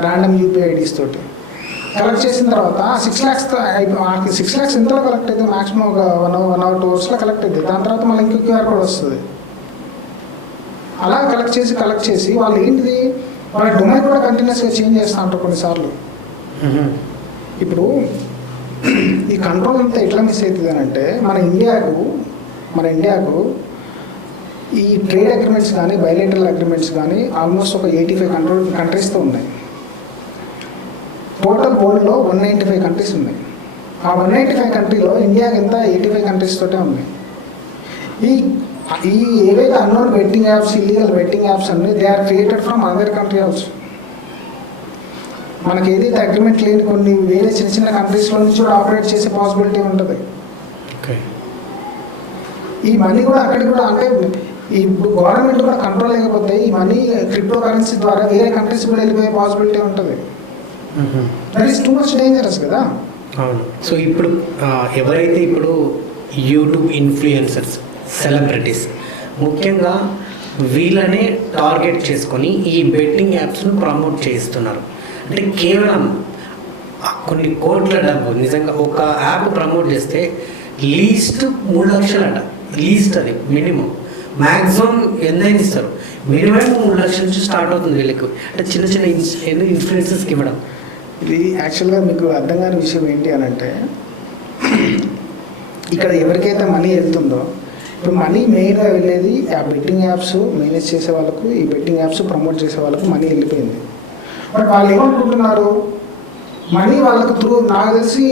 ర్యాండమ్ UPIDs తోటి. కలెక్ట్ చేసిన తర్వాత 6 lakhs 6 lakhs ఎంతలో కలెక్ట్ అవుతుంది, మాక్సిమం ఒక 1 or 2 hours కలెక్ట్ అవుతుంది. దాని తర్వాత మళ్ళీ ఇంకో క్యూఆర్ కోడ్ వస్తుంది. అలా కలెక్ట్ చేసి వాళ్ళు ఏంటిది వాళ్ళ డొమైన్ కూడా కంటిన్యూస్గా చేంజ్ చేస్తూ ఉంటారు కొన్నిసార్లు. ఇప్పుడు ఈ కంట్రోల్ అంతా ఎట్లా మిస్ అవుతుంది అని అంటే మన ఇండియాకు ఈ ట్రేడ్ అగ్రిమెంట్స్ కానీ బైలేటరల్ అగ్రిమెంట్స్ కానీ ఆల్మోస్ట్ ఒక 85 కంట్రీస్తో ఉన్నాయి. టోటల్ వరల్డ్లో 195 కంట్రీస్ ఉన్నాయి. ఆ 195 కంట్రీలో ఇండియాకి ఎంత 85 కంట్రీస్ తోటే ఉన్నాయి. ఈ ఏవైతే unknown betting apps, illegal betting apps అన్ని they are created from other country also. మనకి ఏదైతే అగ్రిమెంట్ లేని కొన్ని వేరే చిన్న కంట్రీస్లో నుంచి కూడా ఆపరేట్ చేసే పాసిబిలిటీ ఉంటుంది. ఈ మనీ కూడా అక్కడికి కూడా అంటే ఇప్పుడు గవర్నమెంట్ కూడా కంట్రోల్ లేకపోతే ఈ మనీ క్రిప్టో కరెన్సీ ద్వారా వేరే కంట్రీస్ కూడా వెళ్ళిపోయే పాసిబిలిటీ ఉంటుంది. That is too much dangerous కదా. అవును. సో ఇప్పుడు ఎవరైతే ఇప్పుడు యూట్యూబ్ ఇన్ఫ్లుయెన్సర్స్, సెలబ్రిటీస్ ముఖ్యంగా వీళ్ళనే టార్గెట్ చేసుకొని ఈ బెట్టింగ్ యాప్స్ను ప్రమోట్ చేస్తున్నారు. అంటే కేవలం కొన్ని కోట్ల డబ్బు నిజంగా ఒక యాప్ ప్రమోట్ చేస్తే లీస్ట్ 3 లక్షలు లీస్ట్ అది మినిమం. మ్యాక్సిమం ఎంతైనా ఇస్తారు, మినిమం 3 లక్షల నుంచి స్టార్ట్ అవుతుంది వీళ్ళకి. అంటే చిన్న ఇన్ఫ్లుయెన్సర్స్కి ఇవ్వడం. ఇది యాక్చువల్గా మీకు అర్థం కాని విషయం ఏంటి అని అంటే ఇక్కడ ఎవరికైతే మనీ వెళ్తుందో ఇప్పుడు మనీ మెయిన్గా వెళ్ళేది ఆ బెట్టింగ్ యాప్స్ మేనేజ్ చేసే వాళ్ళకు, ఈ బెట్టింగ్ యాప్స్ ప్రమోట్ చేసే వాళ్ళకు మనీ వెళ్ళిపోయింది. బట్ వాళ్ళు ఏమనుకుంటున్నారు, మనీ వాళ్ళకు త్రూ నాకు తెలిసి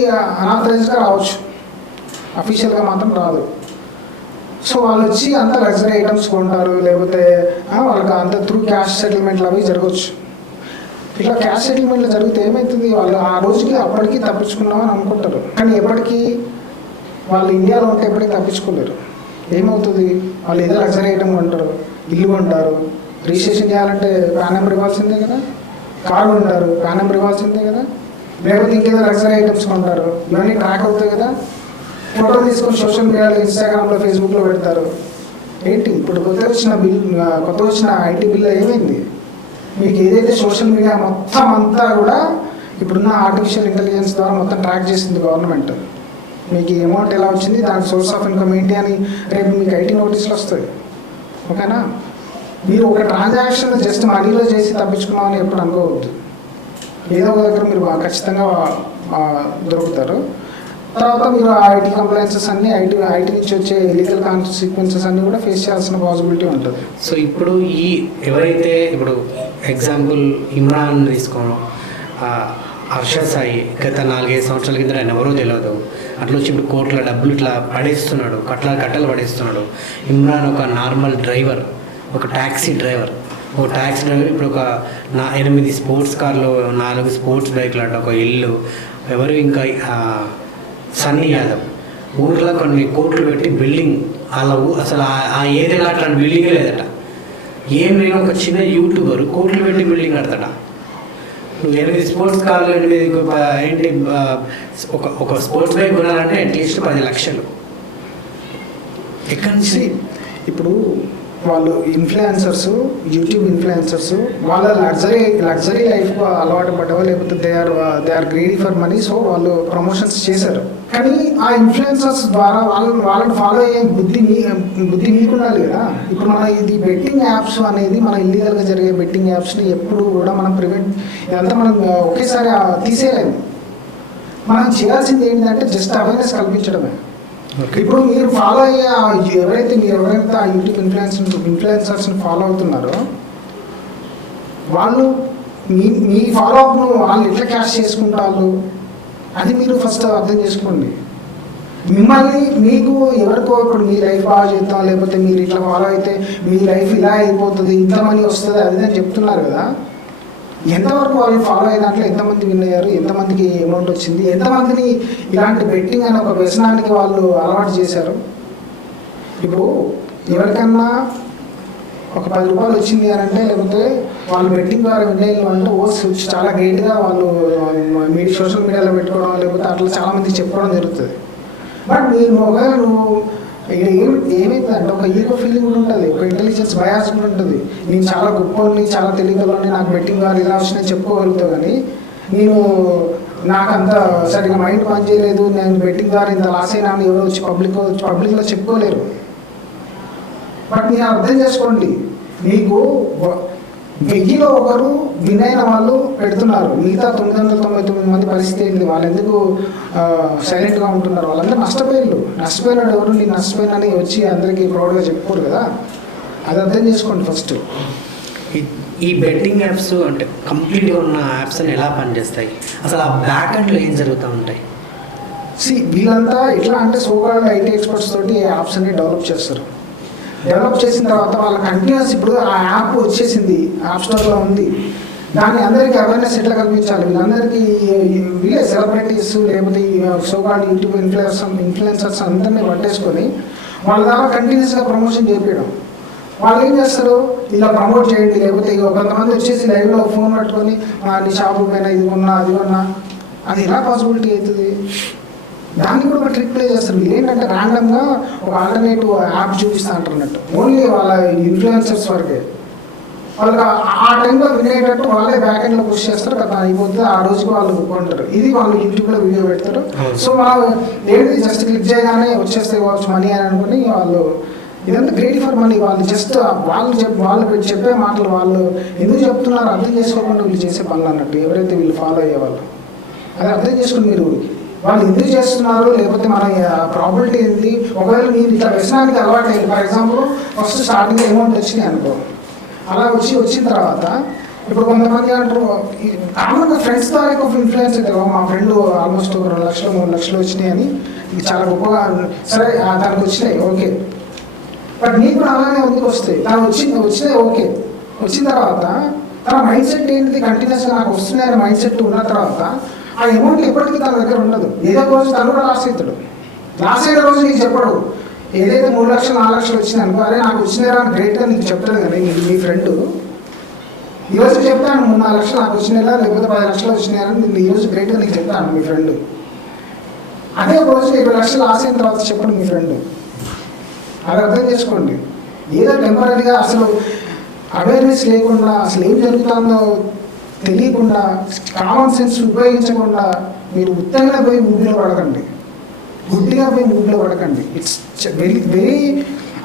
అనాథరైజ్గా రావచ్చు, అఫీషియల్గా మాత్రం రాదు. సో వాళ్ళు వచ్చి అంత లగ్జరీ ఐటమ్స్ కొంటారు, లేకపోతే వాళ్ళకి అంత త్రూ క్యాష్ సెటిల్మెంట్లు అవి జరగవచ్చు. ఇట్లా క్యాష్ సెటిల్మెంట్లు జరిగితే ఏమవుతుంది, వాళ్ళు ఆ రోజుకి అప్పటికి తప్పించుకున్నామని అనుకుంటారు. కానీ ఎప్పటికీ వాళ్ళు ఇండియాలో ఉంటే ఎప్పటికీ తప్పించుకోలేరు. ఏమవుతుంది, వాళ్ళు ఏదో లగ్జరీ ఐటమ్ కొంటారు, ఇల్లు కొంటారు, రిజిస్ట్రేషన్ చేయాలంటే పాన్ నెంబర్ ఇవ్వాల్సిందే కదా, కార్ కొంటారు పాన్ నెంబర్ ఇవ్వాల్సిందే కదా, లేకపోతే ఇంకేదో లగ్జరీ ఐటమ్స్ కొంటారు, ఇవన్నీ ట్రాక్ అవుతాయి కదా. ఫోటో తీసుకొని సోషల్ మీడియాలో, ఇన్స్టాగ్రామ్లో, ఫేస్బుక్లో పెడతారు. ఏంటి ఇప్పుడు కొత్త వచ్చిన ఐటీ బిల్ ఏమైంది, మీకు ఏదైతే సోషల్ మీడియా మొత్తం అంతా కూడా ఇప్పుడున్న ఆర్టిఫిషియల్ ఇంటెలిజెన్స్ ద్వారా మొత్తం ట్రాక్ చేసింది గవర్నమెంట్. మీకు ఈ అమౌంట్ ఎలా వచ్చింది, దాని సోర్స్ ఆఫ్ ఇన్కమ్ ఏంటి అని రేపు మీకు ఐటీ నోటీసులు వస్తాయి. ఓకేనా, మీరు ఒక ట్రాన్సాక్షన్ జస్ట్ మనీలో చేసి తప్పించుకున్నామని ఎప్పుడు అనుకోవద్దు. ఏదో ఒక దగ్గర మీరు ఖచ్చితంగా దొరుకుతారు. తర్వాత మీరు ఐటీ కంప్లైన్సెస్ అన్ని ఐటీ నుంచి వచ్చే లీగల్ కాన్సిక్వెన్సెస్ అన్ని కూడా ఫేస్ చేయాల్సిన పాసిబిలిటీ ఉంటుంది. సో ఇప్పుడు ఈ ఎవరైతే ఇప్పుడు ఎగ్జాంపుల్ ఇమ్రాన్ తీసుకోవడం, హర్షద్ సాయి గత 4-5 సంవత్సరాల కింద ఆయన ఎవరో తెలియదు, అట్లా వచ్చి ఇప్పుడు కోట్ల డబ్బులు ఇట్లా పడేస్తున్నాడు, కట్టలు పడేస్తున్నాడు. ఇమ్రాన్ ఒక నార్మల్ డ్రైవర్, ఒక ట్యాక్సీ డ్రైవర్ ఇప్పుడు ఒక 8 స్పోర్ట్స్ కార్లు, 4 స్పోర్ట్స్ బైక్లు అంట, ఒక ఇల్లు. ఎవరు ఇంకా సన్నీ యాదవ్ ఊర్లో కొన్ని కోట్లు పెట్టి బిల్డింగ్, అలా అసలు ఆ ఏరియాలో అట్లాంటి బిల్డింగ్ లేదట. ఏం నేను ఒక చిన్న యూట్యూబర్ కోట్లు పెట్టి బిల్డింగ్ కడతాడా. నువ్వు 8 స్పోర్ట్స్ కార్లు, 8 ఏంటి ఒక స్పోర్ట్స్ బైక్ కొనాలంటే అట్లీస్ట్ 10 లక్షలు. ఎక్కడి నుంచి ఇప్పుడు వాళ్ళు ఇన్ఫ్లుయెన్సర్స్, యూట్యూబ్ ఇన్ఫ్లుయెన్సర్స్ వాళ్ళ లగ్జరీ లైఫ్ అలవాటు పడ్డవా, లేకపోతే they are greedy for money, so వాళ్ళు ప్రమోషన్స్ చేశారు. కానీ ఆ ఇన్ఫ్లుయెన్సర్స్ ద్వారా వాళ్ళని ఫాలో అయ్యే బుద్ధి మీకు ఉండాలి కదా. ఇప్పుడు మన ఇది బెట్టింగ్ యాప్స్ అనేది, మన ఇల్లీగల్గా జరిగే బెట్టింగ్ యాప్స్ని ఎప్పుడు కూడా మనం ఇదంతా మనం ఒకేసారి తీసేయలేము. మనం చేయాల్సింది ఏంటంటే జస్ట్ అవేర్నెస్ కల్పించడమే. ఇప్పుడు మీరు ఫాలో అయ్యే ఎవరైతే ఆ యూట్యూబ్ ఇన్ఫ్లుయెన్సర్స్ని ఫాలో అవుతున్నారో వాళ్ళు మీ ఫాలో అప్ను వాళ్ళు ఎట్లా క్యాష్ చేసుకుంటారు అది మీరు ఫస్ట్ అర్థం చేసుకోండి. మీకు ఎవరికో ఇప్పుడు మీ లైఫ్ బాగా చేద్దాం, లేకపోతే మీరు ఇట్లా ఫాలో అయితే మీ లైఫ్ ఇలా అయిపోతుంది, ఇంత మనీ వస్తుంది, అది అని చెప్తున్నారు కదా. ఎంతవరకు వాళ్ళు ఫాలో అయిన దాంట్లో ఎంతమంది విన్ అయ్యారు, ఎంతమందికి అమౌంట్ వచ్చింది, ఎంతమందిని ఇలాంటి బెట్టింగ్ అనే ఒక వ్యసనానికి వాళ్ళు అలవాటు చేశారు. ఇప్పుడు ఎవరికన్నా ఒక 10 రూపాయలు వచ్చింది అని అంటే, లేకపోతే వాళ్ళు బెట్టింగ్ ద్వారా విన్ అయ్యారు అంటే చాలా గ్రేట్గా వాళ్ళు సోషల్ మీడియాలో పెట్టుకోవడం, లేకపోతే అట్లా చాలామందికి చెప్పుకోవడం జరుగుతుంది. బట్ నువ్వు ఏమైందంటే ఒక ఈగో ఫీలింగ్ కూడా ఉంటుంది, ఒక ఇంటెలిజెన్స్ బయాస్ కూడా ఉంటుంది. నేను చాలా గొప్పని, చాలా తెలియగలని, నాకు బెట్టింగ్ ద్వారా ఇలా వచ్చినాయి చెప్పుకోగలుగుతావు. కానీ నేను నాకు అంత సరిగ్గా మైండ్ పనిచేయలేదు, నేను బెట్టింగ్ ద్వారా ఇంత లాస్ అయినా అని ఎవరు వచ్చి పబ్లిక్లో చెప్పుకోలేరు. బట్ మీరు అర్థం చేసుకోండి, మీకు 1000లో ఒకరు విన్ అయిన వాళ్ళు పెడుతున్నారు, మిగతా 999 మంది పరిస్థితి ఏంటి? వాళ్ళు ఎందుకు సైలెంట్గా ఉంటున్నారు? వాళ్ళందరూ నష్టపోయినాడు ఎవరు నీకు నష్టపోయినని వచ్చి అందరికీ ప్రౌడ్గా చెప్పుకోరు కదా. అది అర్థం చేసుకోండి ఫస్ట్. ఈ బెట్టింగ్ యాప్స్ అంటే కంప్లీట్గా ఉన్న యాప్స్ అని ఎలా పనిచేస్తాయి, అసలు ఆ బ్యాక్ ఎండ్లో ఏం జరుగుతూ ఉంటాయి? వీళ్ళంతా ఎట్లా అంటే సోకాల్డ్ ఐటీ ఎక్స్పర్ట్స్ తోటి యాప్స్ అన్ని డెవలప్ చేస్తారు. డెవలప్ చేసిన తర్వాత వాళ్ళ కంటిన్యూస్ ఇప్పుడు ఆ యాప్ వచ్చేసింది, యాప్ స్టోర్లో ఉంది, దాన్ని అందరికీ అవేర్నెస్ ఎట్లా కల్పించాలి? వీళ్ళందరికీ వీళ్ళే సెలబ్రిటీస్ లేకపోతే సోకాల్డ్ యూట్యూబ్ ఇన్ఫ్లుయెన్సర్స్ అందరినీ పట్టేసుకొని వాళ్ళ ద్వారా కంటిన్యూస్గా ప్రమోషన్ చేపించడం. వాళ్ళు ఏం చేస్తారు, ఇలా ప్రమోట్ చేయండి, లేకపోతే కొంతమంది వచ్చేసి లైవ్లో ఫోన్ పట్టుకొని నీ షాపు పైన ఇది కొన్నా అది కొన్నా, అది ఎలా పాసిబిలిటీ అవుతుంది? దాన్ని కూడా ఒక ట్రిక్ ప్లే చేస్తారు. వీళ్ళు ఏంటంటే ర్యాండమ్గా ఒక ఆల్టర్నేటివ్ యాప్ చూపిస్తా అంటున్నట్టు, ఓన్లీ వాళ్ళ ఇన్ఫ్లుయెన్సర్స్ వరకే. వాళ్ళకి ఆ టైంలో వినేటట్టు వాళ్ళే బ్యాక్ ఎండ్లో పుష్ చేస్తారు కదా, అయిపోతుంది ఆ రోజుకి వాళ్ళు కొంటారు. ఇది వాళ్ళు యూట్యూబ్లో వీడియో పెడతారు. సో వాళ్ళు ఏంటి జస్ట్ క్లిక్ చేయగానే వచ్చేస్తే కావచ్చు మనీ అని అనుకుని వాళ్ళు, ఇదంతా గ్రేట్ ఫర్ మనీ. వాళ్ళు జస్ట్ వాళ్ళు చెప్పే మాటలు వాళ్ళు ఎందుకు చెప్తున్నారు అర్థం చేసుకోకుండా వీళ్ళు చేసే పనులు అన్నట్టు, ఎవరైతే వీళ్ళు ఫాలో అయ్యేవాళ్ళు అది అర్థం చేసుకుని మీరు వాళ్ళు ఎందుకు చేస్తున్నారు, లేకపోతే మన ప్రాబిలిటీ ఏంటి. ఒకవేళ మీరు ఇట్లా వ్యసనానికి అలవాటు అయ్యింది, for example first starting amount వచ్చినాయి అనుకో, అలా వచ్చిన తర్వాత ఇప్పుడు కొంతమంది అంటారు కామన్గా ఫ్రెండ్స్ ద్వారా ఎక్కువ ఇన్ఫ్లుయెన్స్ అవుతారు. మా ఫ్రెండ్ ఆల్మోస్ట్ 2 లక్షలు 3 లక్షలు వచ్చినాయి అని ఇది చాలా గొప్పగా, సరే దానికి వచ్చినాయి ఓకే, బట్ నీకు కూడా అలానే ఎందుకు వస్తాయి? తను వచ్చినాయి ఓకే, వచ్చిన తర్వాత తన మైండ్ సెట్ ఏంటిది, కంటిన్యూస్గా నాకు వస్తున్నాయని మైండ్ సెట్ ఉన్న తర్వాత ఆ అమౌంట్ ఎప్పటికీ తన దగ్గర ఉండదు. ఏదో రోజు తను కూడా లాస్ అవుతాడు. లాస్ అయిన రోజు నీకు చెప్పడు. ఏదైతే 3 లక్షలు 4 లక్షలు వచ్చినాయి అనుకో, అరే నాకు వచ్చినారా అని గ్రేట్గా నీకు చెప్తాడు కానీ మీ ఫ్రెండ్ ఈరోజు చెప్తాను 3-4 లక్షలు నాకు వచ్చినాయా లేకపోతే 10 లక్షలు వచ్చినాయని ఈరోజు గ్రేట్గా నీకు చెప్తాను మీ ఫ్రెండ్. అదే ఒక రోజు 20 లక్షలు లాస్ అయిన తర్వాత చెప్పడు మీ ఫ్రెండ్. అది అర్థం చేసుకోండి. ఏదో టెంపరీగా అసలు అవేర్నెస్ లేకుండా, అసలు ఏం జరుగుతుందో తెలియకుండా, కామన్ సెన్స్ ఉపయోగించకుండా మీరు ఉత్తగా పోయి ఊపిలో పడకండి, గుడ్డిగా పోయి ఊపిలో పడకండి. ఇట్స్ వెరీ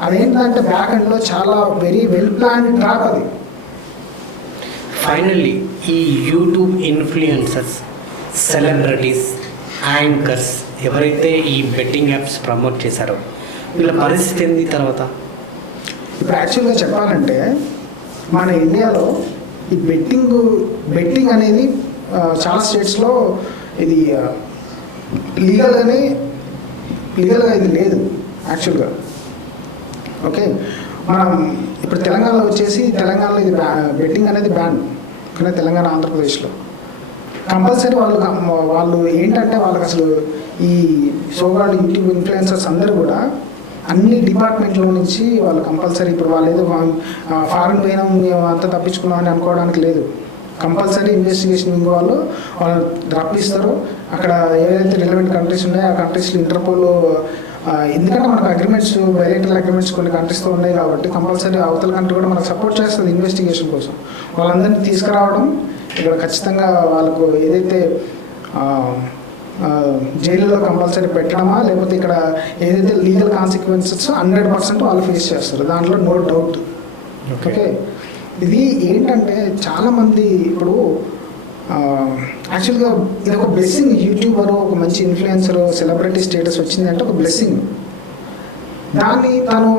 అదేంటంటే బ్యాక్ ఎండ్లో చాలా వెరీ వెల్ ప్లాన్డ్ ట్రాప్ అది. ఫైనల్లీ ఈ యూట్యూబ్ ఇన్ఫ్లుయెన్సర్స్, సెలబ్రిటీస్, యాంకర్స్ ఎవరైతే ఈ బెట్టింగ్ యాప్స్ ప్రమోట్ చేశారో వీళ్ళ పరిస్థితి ఏంది తర్వాత? ఇప్పుడు యాక్చువల్గా చెప్పాలంటే మన ఇండియాలో ఈ బెట్టింగ్ అనేది చాలా స్టేట్స్లో ఇది లీగల్గా ఇది లేదు యాక్చువల్గా. ఓకే, మనం ఇప్పుడు తెలంగాణలో వచ్చేసి తెలంగాణలో ఇది బెట్టింగ్ అనేది బ్యాన్, కానీ తెలంగాణ ఆంధ్రప్రదేశ్లో కంపల్సరీ వాళ్ళు ఏంటంటే వాళ్ళకి అసలు ఈ సోకాల్డ్ యూట్యూబ్ ఇన్ఫ్లుయెన్సర్స్ అందరూ కూడా అన్ని డిపార్ట్మెంట్లో నుంచి వాళ్ళు కంపల్సరీ, ఇప్పుడు వాళ్ళు ఏదో ఫారెన్ పోయినా అంతా తప్పించుకున్నాం అని అనుకోవడానికి లేదు. కంపల్సరీ ఇన్వెస్టిగేషన్ వాళ్ళు రప్పిస్తారు. అక్కడ ఏదైతే రిలవెంట్ కంట్రీస్ ఉన్నాయో ఆ కంట్రీస్లో ఇంటర్పోల్, ఎందుకంటే మనకు అగ్రిమెంట్స్ బైలేటరల్ అగ్రిమెంట్స్ కొన్ని కంట్రీస్తో ఉన్నాయి కాబట్టి కంపల్సరీ అవతల కంట్రీ కూడా మనకు సపోర్ట్ చేస్తుంది ఇన్వెస్టిగేషన్ కోసం. వాళ్ళందరినీ తీసుకురావడం ఇక్కడ ఖచ్చితంగా వాళ్ళకు ఏదైతే జైలులో కంపల్సరీ పెట్టడమా లేకపోతే ఇక్కడ ఏదైతే లీగల్ కాన్సిక్వెన్సెస్ 100% వాళ్ళు ఫేస్ చేస్తారు, దాంట్లో నో డౌట్. ఓకే, ఇది ఏంటంటే చాలామంది ఇప్పుడు యాక్చువల్గా ఇది ఒక బ్లెస్సింగ్. యూట్యూబర్ ఒక మంచి ఇన్ఫ్లుయెన్సర్ సెలబ్రిటీ స్టేటస్ వచ్చిందంటే ఒక బ్లెస్సింగ్. దాన్ని తను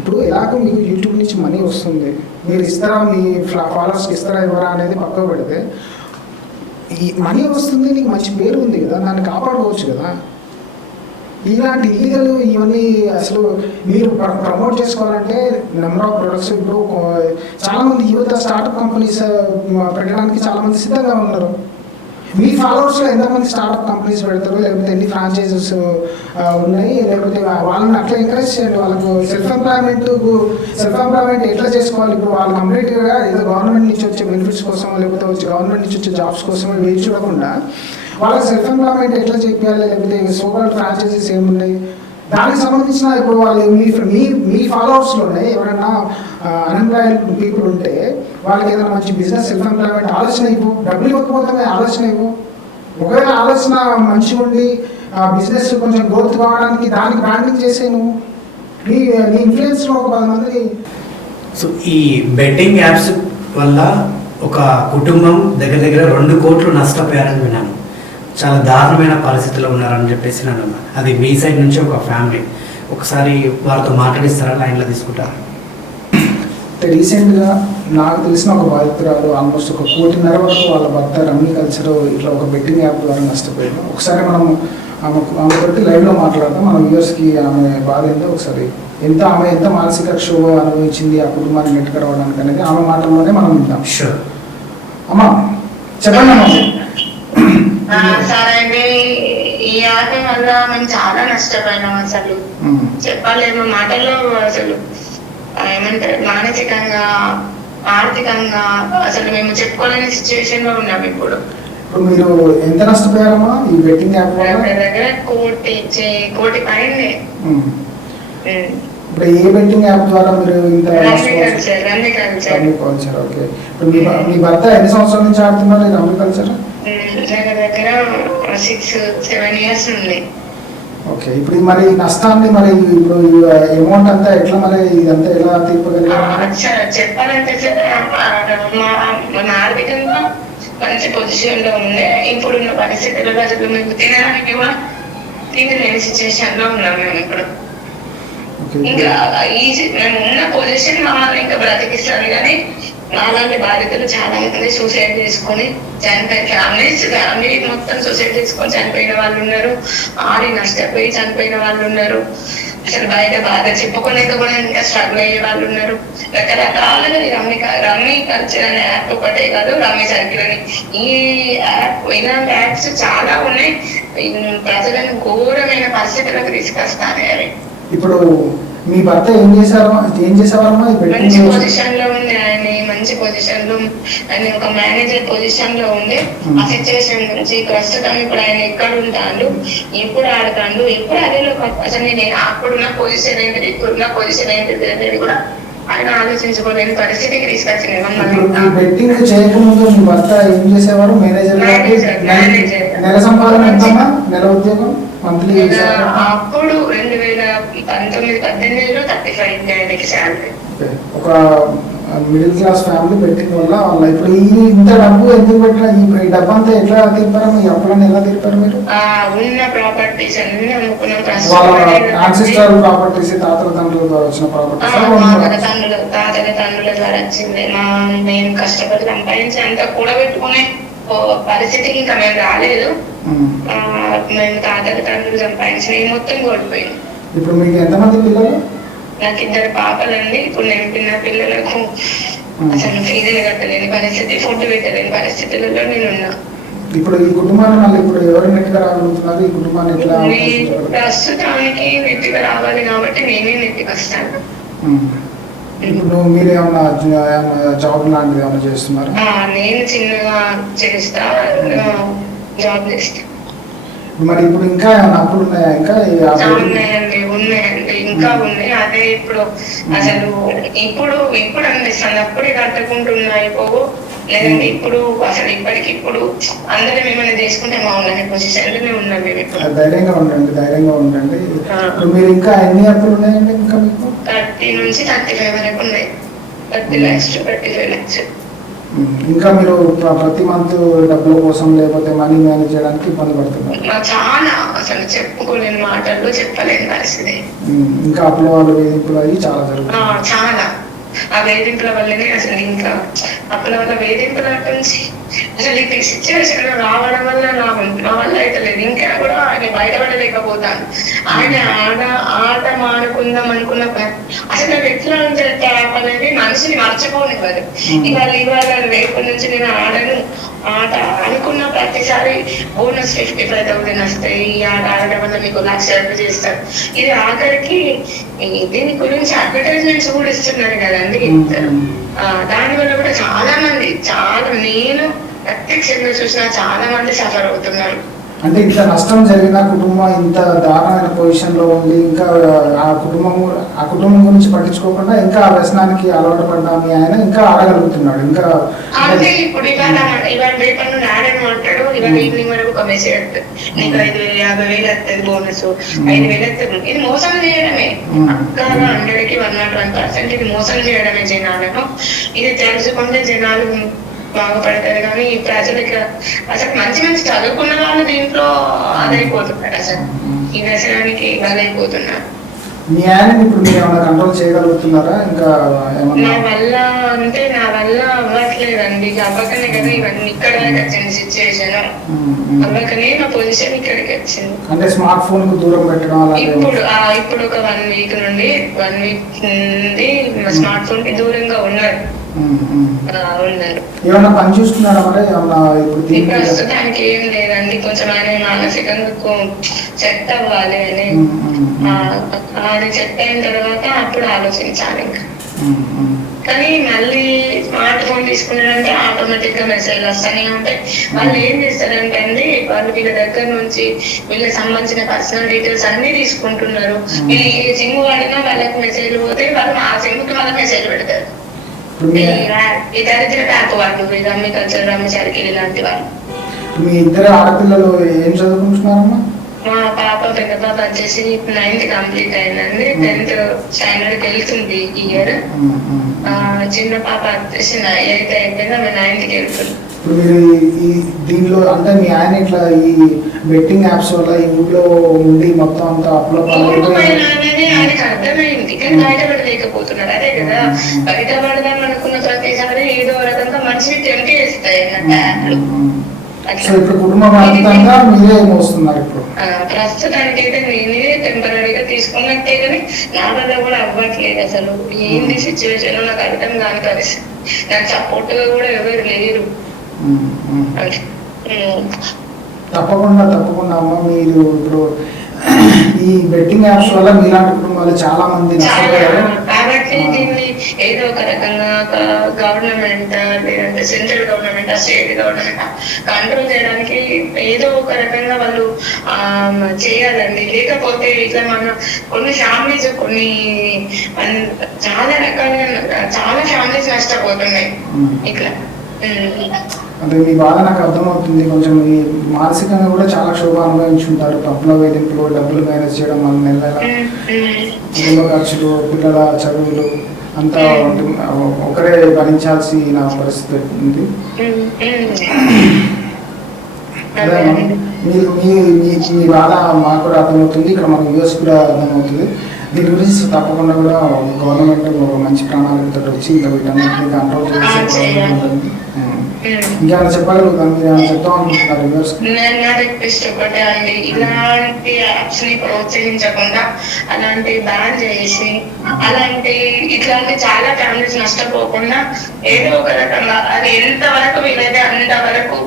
ఇప్పుడు ఎలాగో మీకు యూట్యూబ్ నుంచి మనీ వస్తుంది, మీరు ఇస్తారా మీ ఫాలోవర్స్కి ఇస్తారా ఇవ్వరా అనేది పక్కకు పెడితే ఈ మనీ వస్తుంది, నీకు మంచి పేరు ఉంది కదా, దాన్ని కాపాడుకోవచ్చు కదా. ఇలాంటి ఇల్లీగల్ ఇవన్నీ అసలు మీరు ప్రమోట్ చేసుకోవాలంటే నెంబర్ ఆఫ్ ప్రొడక్ట్స్ ఇప్పుడు చాలామంది యువత స్టార్టప్ కంపెనీస్ పెట్టడానికి చాలామంది సిద్ధంగా ఉన్నారు. మీ ఫాలోవర్స్లో ఎంతమంది స్టార్టప్ కంపెనీస్ పెడతారు, లేకపోతే ఎన్ని ఫ్రాంచైజెస్ ఉన్నాయి, లేకపోతే వాళ్ళని అట్లా ఎంకరేజ్ చేయండి. వాళ్ళకు సెల్ఫ్ ఎంప్లాయ్మెంట్ ఎట్లా చేసుకోవాలి, ఇప్పుడు వాళ్ళు కంప్లీట్గా ఏదో గవర్నమెంట్ నుంచి వచ్చే బెనిఫిట్స్ కోసం లేకపోతే గవర్నమెంట్ నుంచి వచ్చే జాబ్స్ కోసం వేచి చూడకుండా వాళ్ళకి సెల్ఫ్ ఎంప్లాయ్మెంట్ ఎట్లా చెప్పాలి, లేకపోతే సోకాల్డ్ ఫ్రాంచైజెస్ ఏమున్నాయి దానికి సంబంధించిన ఇప్పుడు వాళ్ళు మీ ఫాలోవర్స్లోనే ఎవరైనా అన్ఎంప్లాయిడ్ పీపుల్ ఉంటే వాళ్ళకి ఏదైనా మంచి బిజినెస్ సెల్ఫ్ ఎంప్లాయ్మెంట్ ఆలోచన ఇవ్వు, డబ్బులు ఇవ్వకపోతే ఆలోచన ఇవ్వు. ఒకవేళ ఆలోచన మంచిగా ఉండి బిజినెస్ కొంచెం గ్రోత్ కావడానికి దానికి బ్రాండింగ్ చేసే నువ్వు నీ ఇన్ఫ్లుయెన్స్లో ఒక 10 మందిని. సో ఈ బెట్టింగ్ యాప్స్ వల్ల ఒక కుటుంబం దగ్గర దగ్గర 2 కోట్లు నష్టపోయారని విన్నాను. చాలా దారుణమైన పరిస్థితిలో ఉన్నారని చెప్పేసి నన్ను, అది మీ సైడ్ నుంచి ఒక ఫ్యామిలీ, ఒకసారి వారితో మాట్లాడిస్తారా, లైన్లో తీసుకుంటారా? రీసెంట్గా నాకు తెలిసిన ఒక బాధితురాలు ఆల్మోస్ట్ 1.5 కోటి వరకు వాళ్ళ భర్త రమ్మీ కల్చర్ ఇట్లా ఒక బెట్టింగ్ యాప్ ద్వారా నష్టపోయారు. ఒకసారి మనం ఆమెతోటి లైవ్లో మాట్లాడదాం. మన వ్యూవర్స్కి ఆమె బాధ ఏంటో ఒకసారి, ఆమె ఎంత మానసిక క్షోభ అనుభవించింది ఆ కుటుంబాన్ని నెట్టుకురావడానికి అనేది ఆమె మాటల్లోనే మనం వింటాం. షూర్. అమ్మా చెప్పండి అమ్మా. సరే అండి, ఈ ఆట వల్ల మేము చాలా నష్టపోయినాం. అసలు చెప్పలేము మాటల్లో. అసలు ఏమంటారు, మానసికంగా, ఆర్థికంగా అసలు మేము చెప్పుకోలేని సిచ్యువేషన్ లో ఉన్నాం ఇప్పుడు. మీరు ఎంత నష్టపోయారమ్మా ఈ బెట్టింగ్ యాప్ వల్ల? దగ్గర కోటి పైన. ఇప్పుడు ఏ బెట్టింగ్ యాప్ ద్వారా మీరు ఇంత రమ్మీ కల్చర్? ఓకే. ఇప్పుడు మీ భర్త ఎన్ని సంవత్సరాల నుంచి ఆడుతున్నారు ఈ రమ్మీ కల్చర్? దగ్గర 6-7 years ఉంది. ఓకే. ఇప్పుడు మరి నష్టాన్ని మరి ఇప్పుడు అమౌంట్ అంతా ఎట్లా, మరి ఇదంతా ఎలా తీర్పగలిగారు? చెప్పాలంటే మన ఆర్థికంగా మంచి పొజిషన్ లో ఉండే, ఇప్పుడున్న పరిస్థితుల్లో అసలు మీకు తినడానికి కూడా తినలేని సిచ్యువేషన్ లో ఉన్నాం మేము ఇప్పుడు. ఇంకా మేము ఉన్న పొజిషన్ మమ్మల్ని ఇంకా బ్రతికిస్తాను, కానీ నాలాంటి బాధితులు చాలా మంది సూసైడ్ చేసుకొని చనిపోయిన ఫ్యామిలీ మొత్తం సూసైడ్ చేసుకొని చనిపోయిన వాళ్ళు ఉన్నారు. నష్టపోయి చనిపోయిన వాళ్ళు ఉన్నారు. అసలు బయట బాధ చెప్పుకోలేక కూడా ఇంకా స్ట్రగుల్ అయ్యే వాళ్ళు ఉన్నారు. రకరకాలుగా రమ్మీ కల్చర్ అనే యాప్ ఒకటే కాదు, రమ్మీ సర్కిల్ అని ఈ యాప్, ఇలాంటి యాప్స్ చాలా ఉన్నాయి. ప్రజలను ఘోరమైన పరిస్థితులకు తీసుకొస్తానే అవి. ఇప్పుడు మీ భర్త ఏం చేసేవారమ్మా? మంచి పొజిషన్ లో ఉంది ఆయన, మంచి పొజిషన్ లో ఆయన ఒక మేనేజర్ పొజిషన్ లో ఉంది. ఆ సిచ్యువేషన్ నుంచి ప్రస్తుతం ఇప్పుడు ఆయన ఎక్కడ ఉంటాడు, ఎప్పుడు ఆడతాడు, ఎప్పుడు అదే అసలు నేను అప్పుడున్న పొజిషన్ ఏంటిది, ఇప్పుడున్న పొజిషన్ ఏంటిది అనేది కూడా ఆయన ఆలోచించుకోలేని పరిస్థితికి తీసుకొచ్చింది మమ్మల్ని. బెట్టింగ్ చేయకముందు మీ భర్త ఏం చేసేవారు? మేనేజర్. నెల సంపాదన ఎంతమ్మా? నెల ఉద్యోగం మంత్లీ? అప్పుడు 2019-18లో 35 ఆయనకి శాలరీ. ఒక మిడిల్ క్లాస్ ఫ్యామిలీ బెట్టింగ్ వల్ల వాళ్ళ ఇప్పుడు ఇంత డబ్బు ఎందుకు పెట్టినా, ఈ డబ్బు అంతా ఎట్లా తీర్పారు? మీ అప్పులను ఎలా తీర్పారు మీరు? ఉన్న ప్రాపర్టీస్ అన్ని అమ్ముకున్నాం. యాన్సిస్ట్రల్ ప్రాపర్టీస్, తాతల తండ్రుల ద్వారా వచ్చిన ప్రాపర్టీస్, తాతల తండ్రుల ద్వారా వచ్చింది. మేము కష్టపడి సంపాదించి అంతా కూడబెట్టుకునే పరిస్థితికి ఇంకా మేము రాలేదు. మేము తాతల తండ్రులు సంపాదించిన మొత్తం కోల్పోయింది. ఇప్పుడు మీకు ఎంతమంది పిల్లలు? నాకు 2 పాపలండి. ఇప్పుడు నేను పిల్లలకు అసలు ఫీజులు కట్టలేని పరిస్థితి, ఫుడ్ పెట్టలేని పరిస్థితులలో నేను ఉన్నా. ఇప్పుడు ఈ కుటుంబాన్ని మళ్ళీ ఇప్పుడు ఎవరు నెట్టిగా రాగలుగుతున్నారు? ఈ కుటుంబాన్ని ఎట్లా? ప్రస్తుతానికి నెట్టిగా రావాలి కాబట్టి నేనే నెట్టికి వస్తాను. ఇప్పుడు మీరు ఏమన్నా జాబ్ లాంటిది ఏమైనా చేస్తున్నారు? నేను చిన్నగా చేస్తా, జాబ్ చేస్తా. మరి ఇప్పుడు ఇంకా ఏమైనా అప్పులు ఉన్నాయా? ఇంకా ఉన్నాయండి ఇంకా ఉన్నాయి. అదే ఇప్పుడు అసలు ఇప్పుడు అనిపిస్తుంది, అప్పుడే కట్టుకుంటున్నా అయిపోవు, లేదంటే ఇప్పుడు అసలు ఇప్పటికిప్పుడు అందరం ఏమైనా చేసుకుంటే బాగుండని పొజిషన్ లో మేము ఉన్నాం. మేము ఇప్పుడు ధైర్యంగా ఉండండి. ఇప్పుడు మీరు ఇంకా ఎన్ని అప్పులు ఉన్నాయండి? ఇంకా మీకు 30 నుంచి 35 వరకు ఉన్నాయి. 30 lakhs to 35 lakhs. ఇంకా మీరు ప్రతి మంత్ డబ్బుల కోసం లేకపోతే మనీ మేనేజ్ చేయడానికి ఇబ్బంది పడుతున్నారు? చాలా, అసలు చెప్పుకోలేని మాటల్లో చెప్పలేని పరిస్థితి. ఇంకా అప్పుల వాళ్ళు వేధింపులు అవి చాలా జరుగుతుంది. చాలా ఆ వేధింపుల వల్లనే అసలు ఇంకా అప్పుల వల్ల వేధింపుల నుంచి అసలు ఈ సిచ్యువేషన్ లో రావడం వల్ల నా వల్ల అయితే లేదు. ఇంకా కూడా ఆయన బయటపడలేకపోతాను. ఆయన ఆట మానుకుందాం అనుకున్న అసలు ఎట్లా ఉంటుంది యాప్ అనేది మనిషిని మర్చిపోనివ్వదు. ఇవాళ రేపు నుంచి నేను ఆట అనుకున్న ప్రతిసారి బోనస్ 55,000 వస్తాయి. ఈ ఆట ఆడడం వల్ల మీకు 1,00,000 చేస్తారు. ఇది ఆఖరికి దీని గురించి అడ్వర్టైజ్మెంట్స్ కూడా ఇస్తున్నారు కదండి. దాని వల్ల కూడా చాలా మంది, నేను ప్రత్యక్షంగా చూసిన చాలా మంది సఫర్ అవుతున్నారు. అంటే ఇంత నష్టం జరిగిన కుటుంబం ఇంత దారుణమైన పొజిషన్లో ఉంది, ఇంకా ఆ కుటుంబం గురించి పట్టించుకోకుండా ఇంకా ఆ వ్యసనానికి అలవాటు పడ్డా మీ ఆయన ఇంకా ఆడగలుగుతున్నాడు. ఇంకా అంటే ఇప్పుడు ఇవాళ రేపటి నాడేమో అంటాడు, ఇవాళ ఈవినింగ్ వరకు ఒక మెసేజ్ వస్తుంది, నీకు 50,000 వస్తుంది బోనస్, 5,000 వస్తుంది. ఇది మోసం చేయడమే, పక్కాగా 100కి 101% ఇది మోసం చేయడమే జనాలను. ఇది తెలుసుకుంటే జనాలు బాగుపడతారు. కానీ ఈ ప్రజలకి అసలు మంచి మంచి చదువుకున్న వాళ్ళు దీంట్లో అదైపోతున్నారు, అసలు ఈ వ్యసనానికి బలైపోతున్నారు. మీ ఆయన ఇప్పుడు మీరు ఏమైనా కంట్రోల్ చేయగలుగుతున్నారా? ఇంకా నా వల్ల అవ్వట్లేదండి. అవ్వకనే కదా ఇవన్నీ ఇక్కడ వచ్చింది సిచ్యువేషన్, అవ్వకనే నా పొజిషన్ ఇక్కడికి వచ్చింది. అంటే స్మార్ట్ ఫోన్ కు దూరం పెట్టడం ఇప్పుడు ఒక 1 వీక్ నుండి స్మార్ట్ ఫోన్ కి దూరంగా ఉన్నారు. ఏమన్నా పని చూస్తున్నారా? మరి ఇప్పుడు ప్రస్తుతానికి ఏం లేదండి, కొంచెం ఆయన మానసికంగా సెట్ అవ్వాలి అని, అది సెట్ అయిన తర్వాత అప్పుడు ఆలోచించాలి ఇంకా. కానీ మళ్ళీ స్మార్ట్ ఫోన్ తీసుకున్నారంటే ఆటోమేటిక్ గా మెసేజ్ వస్తానే ఉంటాయి. వాళ్ళు ఏం చేస్తారంటే అండి, వాళ్ళు వీళ్ళ దగ్గర నుంచి వీళ్ళకి సంబంధించిన పర్సనల్ డీటెయిల్స్ అన్ని తీసుకుంటున్నారు. వీళ్ళు ఏ సిమ్ వాడినా వాళ్ళకి మెసేజ్ పోతే వాళ్ళు ఆ సిమ్ కి వాళ్ళ మెసేజ్ పెడతారు. ఈ దరిద్ర ట్యాప్ వాళ్ళు రమ్మి కల్చర్, రమ్మి సర్కిల్ ఇలాంటి వాళ్ళు. మీ ఇద్దరు ఆడపిల్లలు ఏం చదువుకుంటున్నారమ్మా? మా పాప పెద్ద పాప వచ్చేసి 9th కంప్లీట్ అయిందండి, 10th స్టాండర్డ్ వెళ్తుంది ఈ ఇయర్. చిన్న పాప వచ్చేసి 8th అయిపోయింది, ఆమె 9th వెళ్తుంది. ఇప్పుడు మీరు ఈ దీనిలో అంటే మీ ఆయన ఇట్లా ఈ బెట్టింగ్ యాప్స్ వల్ల ఈ ఊళ్ళో ఉండి మొత్తం అంతా అనేది ఆయనకు అర్థమైంది, కానీ బయటపడలేకపోతున్నారు. అదే కదా, బయటపడదాం అనుకున్న ప్రతిసారి ఏదో రకంగా మనిషిని టెంప్ట్ చేస్తాయి యాప్లు. ఇప్పుడు కుటుంబం అంతా మీరే మోస్తున్నారు. ఇప్పుడు ప్రస్తుతానికి అయితే నేనే టెంపరీగా తీసుకున్నట్టే, కానీ నా వల్ల కూడా అవ్వట్లేదు. అసలు ఏంది సిచ్యువేషన్ నాకు అర్థం కాని పరిస్థితి, నాకు సపోర్ట్ గా కూడా ఎవరు లేరు. తప్పకుండా అమ్మ, మీరు ఇప్పుడు ఈ బెట్టింగ్ యాప్స్ వల్ల మీలాంటి కుటుంబాలు చాలా మంది కాబట్టి దీన్ని ఏదో ఒక రకంగా గవర్నమెంట్ లేదంటే central government, state government control చేయడానికి ఏదో ఒక రకంగా వాళ్ళు చేయాలండి. లేకపోతే ఇట్లా మన కొన్ని ఫ్యామిలీస్ చాలా రకాలుగా చాలా ఫ్యామిలీస్ నష్టపోతున్నాయి ఇట్లా. అంటే మీ బాధ నాకు అర్థమవుతుంది. కొంచెం ఈ మానసికంగా కూడా చాలా క్షోభ అనుభవించుంటారు. పబ్లో వేధింపులు, డబ్బులు మేనేజ్ చేయడం, మన నెల కుటుంబ ఖర్చులు, పిల్లల చదువులు అంతా ఒకరే భరించాల్సిన పరిస్థితి ఉంది. అదే మీరు మీ బాధ మాకు కూడా అర్థమవుతుంది, ఇక్కడ మన యూఎస్ కూడా అర్థమవుతుంది. దీని గురించి తప్పకుండా కూడా గవర్నమెంట్ ఒక మంచి ప్రణాళికతో వచ్చి ఇంకా వీటన్నిటిని కంట్రోల్ చేసే ఇంకేమైనా చెప్పగలుగుతాను, మీరు ఏమైనా చెప్తాం అనుకుంటున్నారు? నా రిక్వెస్ట్ ఒకటే అండి, ఇలాంటి యాప్స్ ని ప్రోత్సహించకుండా అలాంటి బ్యాన్ చేసి ఇట్లాంటి చాలా ఫ్యామిలీస్ నష్టపోకుండా ఏదో ఒక రకంగా అది ఎంతవరకు వీలైతే అంతవరకు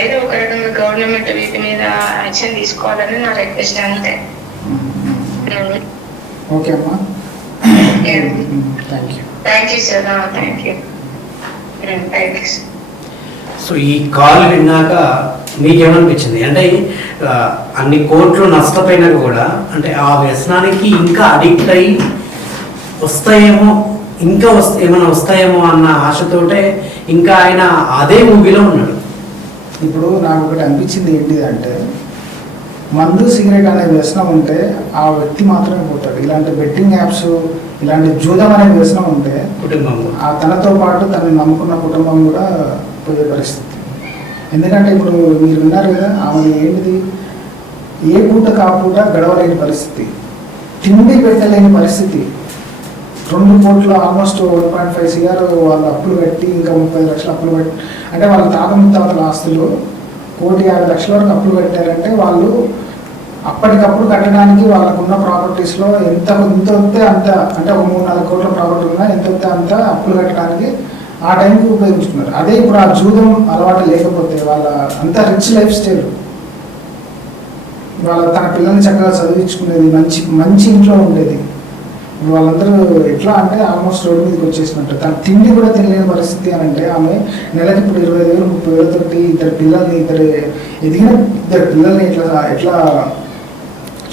ఏదో ఒక రకంగా గవర్నమెంట్ వీటి మీద యాక్షన్ తీసుకోవాలని నా రిక్వెస్ట్ అంతే. ఓకే అమ్మా, thank you sir, thank you. So ఈ కాల్ విన్నాక మీకేమనిపించింది? అంటే అన్ని కోట్లు నష్టపోయినా కూడా అంటే ఆ వ్యసనానికి ఇంకా అడిక్ట్ అయ్యి ఏమైనా వస్తాయేమో అన్న ఆశతోటే ఇంకా ఆయన అదే మూవీలో ఉన్నాడు. ఇప్పుడు నాకు ఒకటి అనిపించింది ఏంటి అంటే, మందు సిగరెట్ అనే వ్యసనం ఉంటే ఆ వ్యక్తి మాత్రమే పోతాడు. ఇలాంటి బెట్టింగ్ యాప్స్, ఇలాంటి జూదం అనే వ్యసనం ఉంటే కుటుంబం తనతో పాటు తనని నమ్ముకున్న కుటుంబం కూడా పోయే పరిస్థితి. ఎందుకంటే ఇప్పుడు మీరు విన్నారు కదా, ఆమె ఏంటిది, ఏ పూట కాపూట గడవలేని పరిస్థితి, తిండి పెట్టలేని పరిస్థితి. 2 కోట్ల ఆల్మోస్ట్ 1.5 CR వాళ్ళు అప్పులు పెట్టి ఇంకా 30 లక్షలు అప్పులు పెట్టి, అంటే వాళ్ళ తాత ముత్తాతల ఆస్తులు 1,50,00,000 వరకు అప్పులు పెట్టారంటే వాళ్ళు అప్పటికప్పుడు కట్టడానికి వాళ్ళకున్న ప్రాపర్టీస్లో ఎంత వస్తే అంత, అంటే ఒక 3-4 కోట్ల ప్రాపర్టీ ఉన్నా ఎంత వస్తే అంత అప్పులు కట్టడానికి ఆ టైంకి ఉపయోగించుకున్నారు. అదే ఇప్పుడు ఆ జూదం అలవాటు లేకపోతే వాళ్ళ అంత రిచ్ లైఫ్ స్టైల్, వాళ్ళ తన పిల్లల్ని చక్కగా చదివించుకునేది, మంచి ఇంట్లో ఉండేది. వాళ్ళందరూ ఎట్లా అంటే ఆల్మోస్ట్ రోడ్డు మీదకి వచ్చేసినట్టు. తన తిండి కూడా తినలేని పరిస్థితి అని అంటే ఆమె నెలకి ఇప్పుడు 20,000 30,000 తోటి ఇద్దరు పిల్లల్ని ఎట్లా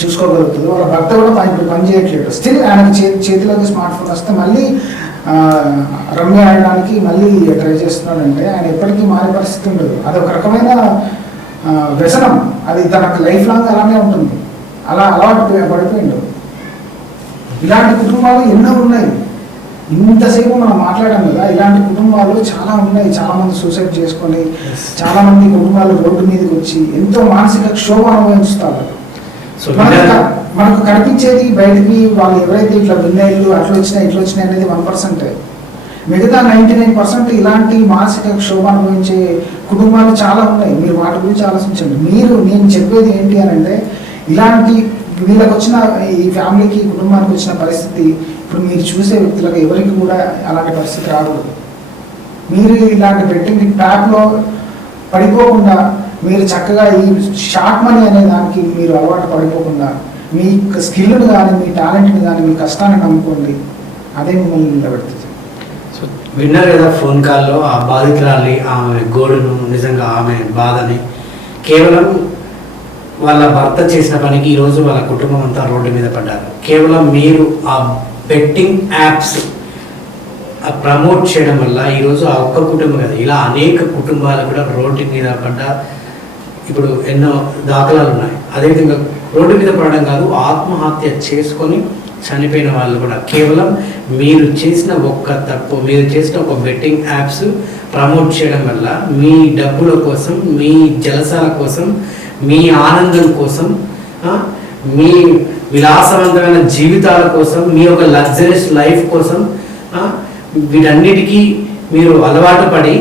చూసుకోగలుగుతుంది. వాళ్ళ భర్త కూడా ఇప్పుడు పని చేయట్లేదు. స్టిల్ ఆయనకి చేతిలోకి స్మార్ట్ ఫోన్ వస్తే మళ్ళీ రమ్య ఆడడానికి మళ్ళీ ట్రై చేస్తున్నాడంటే ఆయన ఎప్పటికీ మారే పరిస్థితి ఉండదు. అది ఒక రకమైన వ్యసనం, అది తనకు లైఫ్ లాంగ్ అలానే ఉంటుంది. అలా అలవాటు పడిపోయిండు. ఇలాంటి కుటుంబాలు ఎన్నో ఉన్నాయి. ఇంతసేపు మనం మాట్లాడాం కదా, ఇలాంటి కుటుంబాలు చాలా ఉన్నాయి. చాలామంది సూసైడ్ చేసుకొని, చాలామంది కుటుంబాలు రోడ్డు మీదకి వచ్చి ఎంతో మానసిక క్షోభ అనుభవిస్తారు. మనకు కనిపించేది బయటికి వాళ్ళు ఎవరైతే ఇట్లా విన్నైళ్ళు అట్లా వచ్చినాయి అనేది 1%. మిగతా 99% ఇలాంటి మానసిక క్షోభ అనుభవించే కుటుంబాలు చాలా ఉన్నాయి. మీరు వాటి గురించి ఆలోచించండి. నేను చెప్పేది ఏంటి అని అంటే, ఇలాంటి వీళ్ళకి వచ్చిన ఈ ఫ్యామిలీకి కుటుంబానికి వచ్చిన పరిస్థితి ఇప్పుడు మీరు చూసే వ్యక్తులకు ఎవరికి కూడా అలాంటి పరిస్థితి రాకూడదు. మీరు ఇలాంటి బెట్టింగ్ ట్రాప్లో పడిపోకుండా మీరు చక్కగా ఈ షార్ట్ మనీ అనే దానికి మీరు అలవాటు పడిపోకుండా మీ స్కిల్ని కానీ మీ టాలెంట్ని కానీ మీ కష్టాన్ని నమ్ముకోండి. అదే మిమ్మల్ని నిలబెడుతుంది. సో విన్నారు కదా ఫోన్ కాల్లో ఆ బాధితురాలి ఆమె గోడును, నిజంగా ఆమె బాధని. కేవలం వాళ్ళ భర్త చేసిన పనికి ఈరోజు వాళ్ళ కుటుంబం అంతా రోడ్డు మీద పడ్డారు. కేవలం మీరు ఆ బెట్టింగ్ యాప్స్ ప్రమోట్ చేయడం వల్ల ఈరోజు ఆ ఒక్క కుటుంబం కదా, ఇలా అనేక కుటుంబాలు కూడా రోడ్డు మీద పడ్డా ఇప్పుడు ఎన్నో దాఖలాలు ఉన్నాయి. అదేవిధంగా రోడ్డు మీద పడడం కాదు, ఆత్మహత్య చేసుకొని చనిపోయిన వాళ్ళు కూడా కేవలం మీరు చేసిన ఒక్క తప్పు, మీరు చేసిన ఒక బెట్టింగ్ యాప్స్ ప్రమోట్ చేయడం వల్ల మీ డబ్బుల కోసం, మీ జలసాల కోసం, మీ ఆనందం కోసం, మీ విలాసవంతమైన జీవితాల కోసం, మీ యొక్క లగ్జరీస్ లైఫ్ కోసం, వీటన్నిటికీ మీరు అలవాటు పడి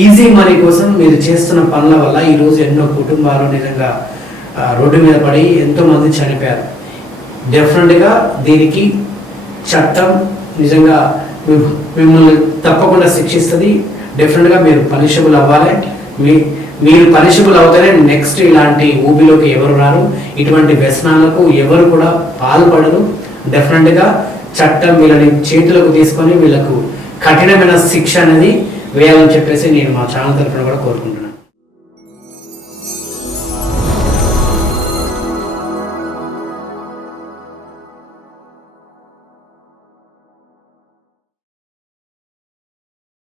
ఈజీ మనీ కోసం మీరు చేస్తున్న పనుల వల్ల ఈరోజు ఎన్నో కుటుంబాలు నిజంగా రోడ్డు మీద పడి ఎంతోమంది చనిపోయారు. డెఫినెట్గా దీనికి చట్టం నిజంగా మిమ్మల్ని తప్పకుండా శిక్షిస్తుంది. డెఫినెట్గా మీరు పనిషబుల్ అవ్వాలి. మీరు పనిషబుల్ అవుతారే నెక్స్ట్ ఇలాంటి ఊబిలోకి ఎవరు రారు, ఇటువంటి వ్యసనాలకు ఎవరు కూడా పాల్పడరు. డెఫినెట్గా చట్టం వీళ్ళని చేతులకు తీసుకొని వీళ్ళకు కఠినమైన శిక్ష అనేది వేయాలని చెప్పేసి నేను మా ఛానల్ తరఫున కూడా కోరుకుంటున్నాను.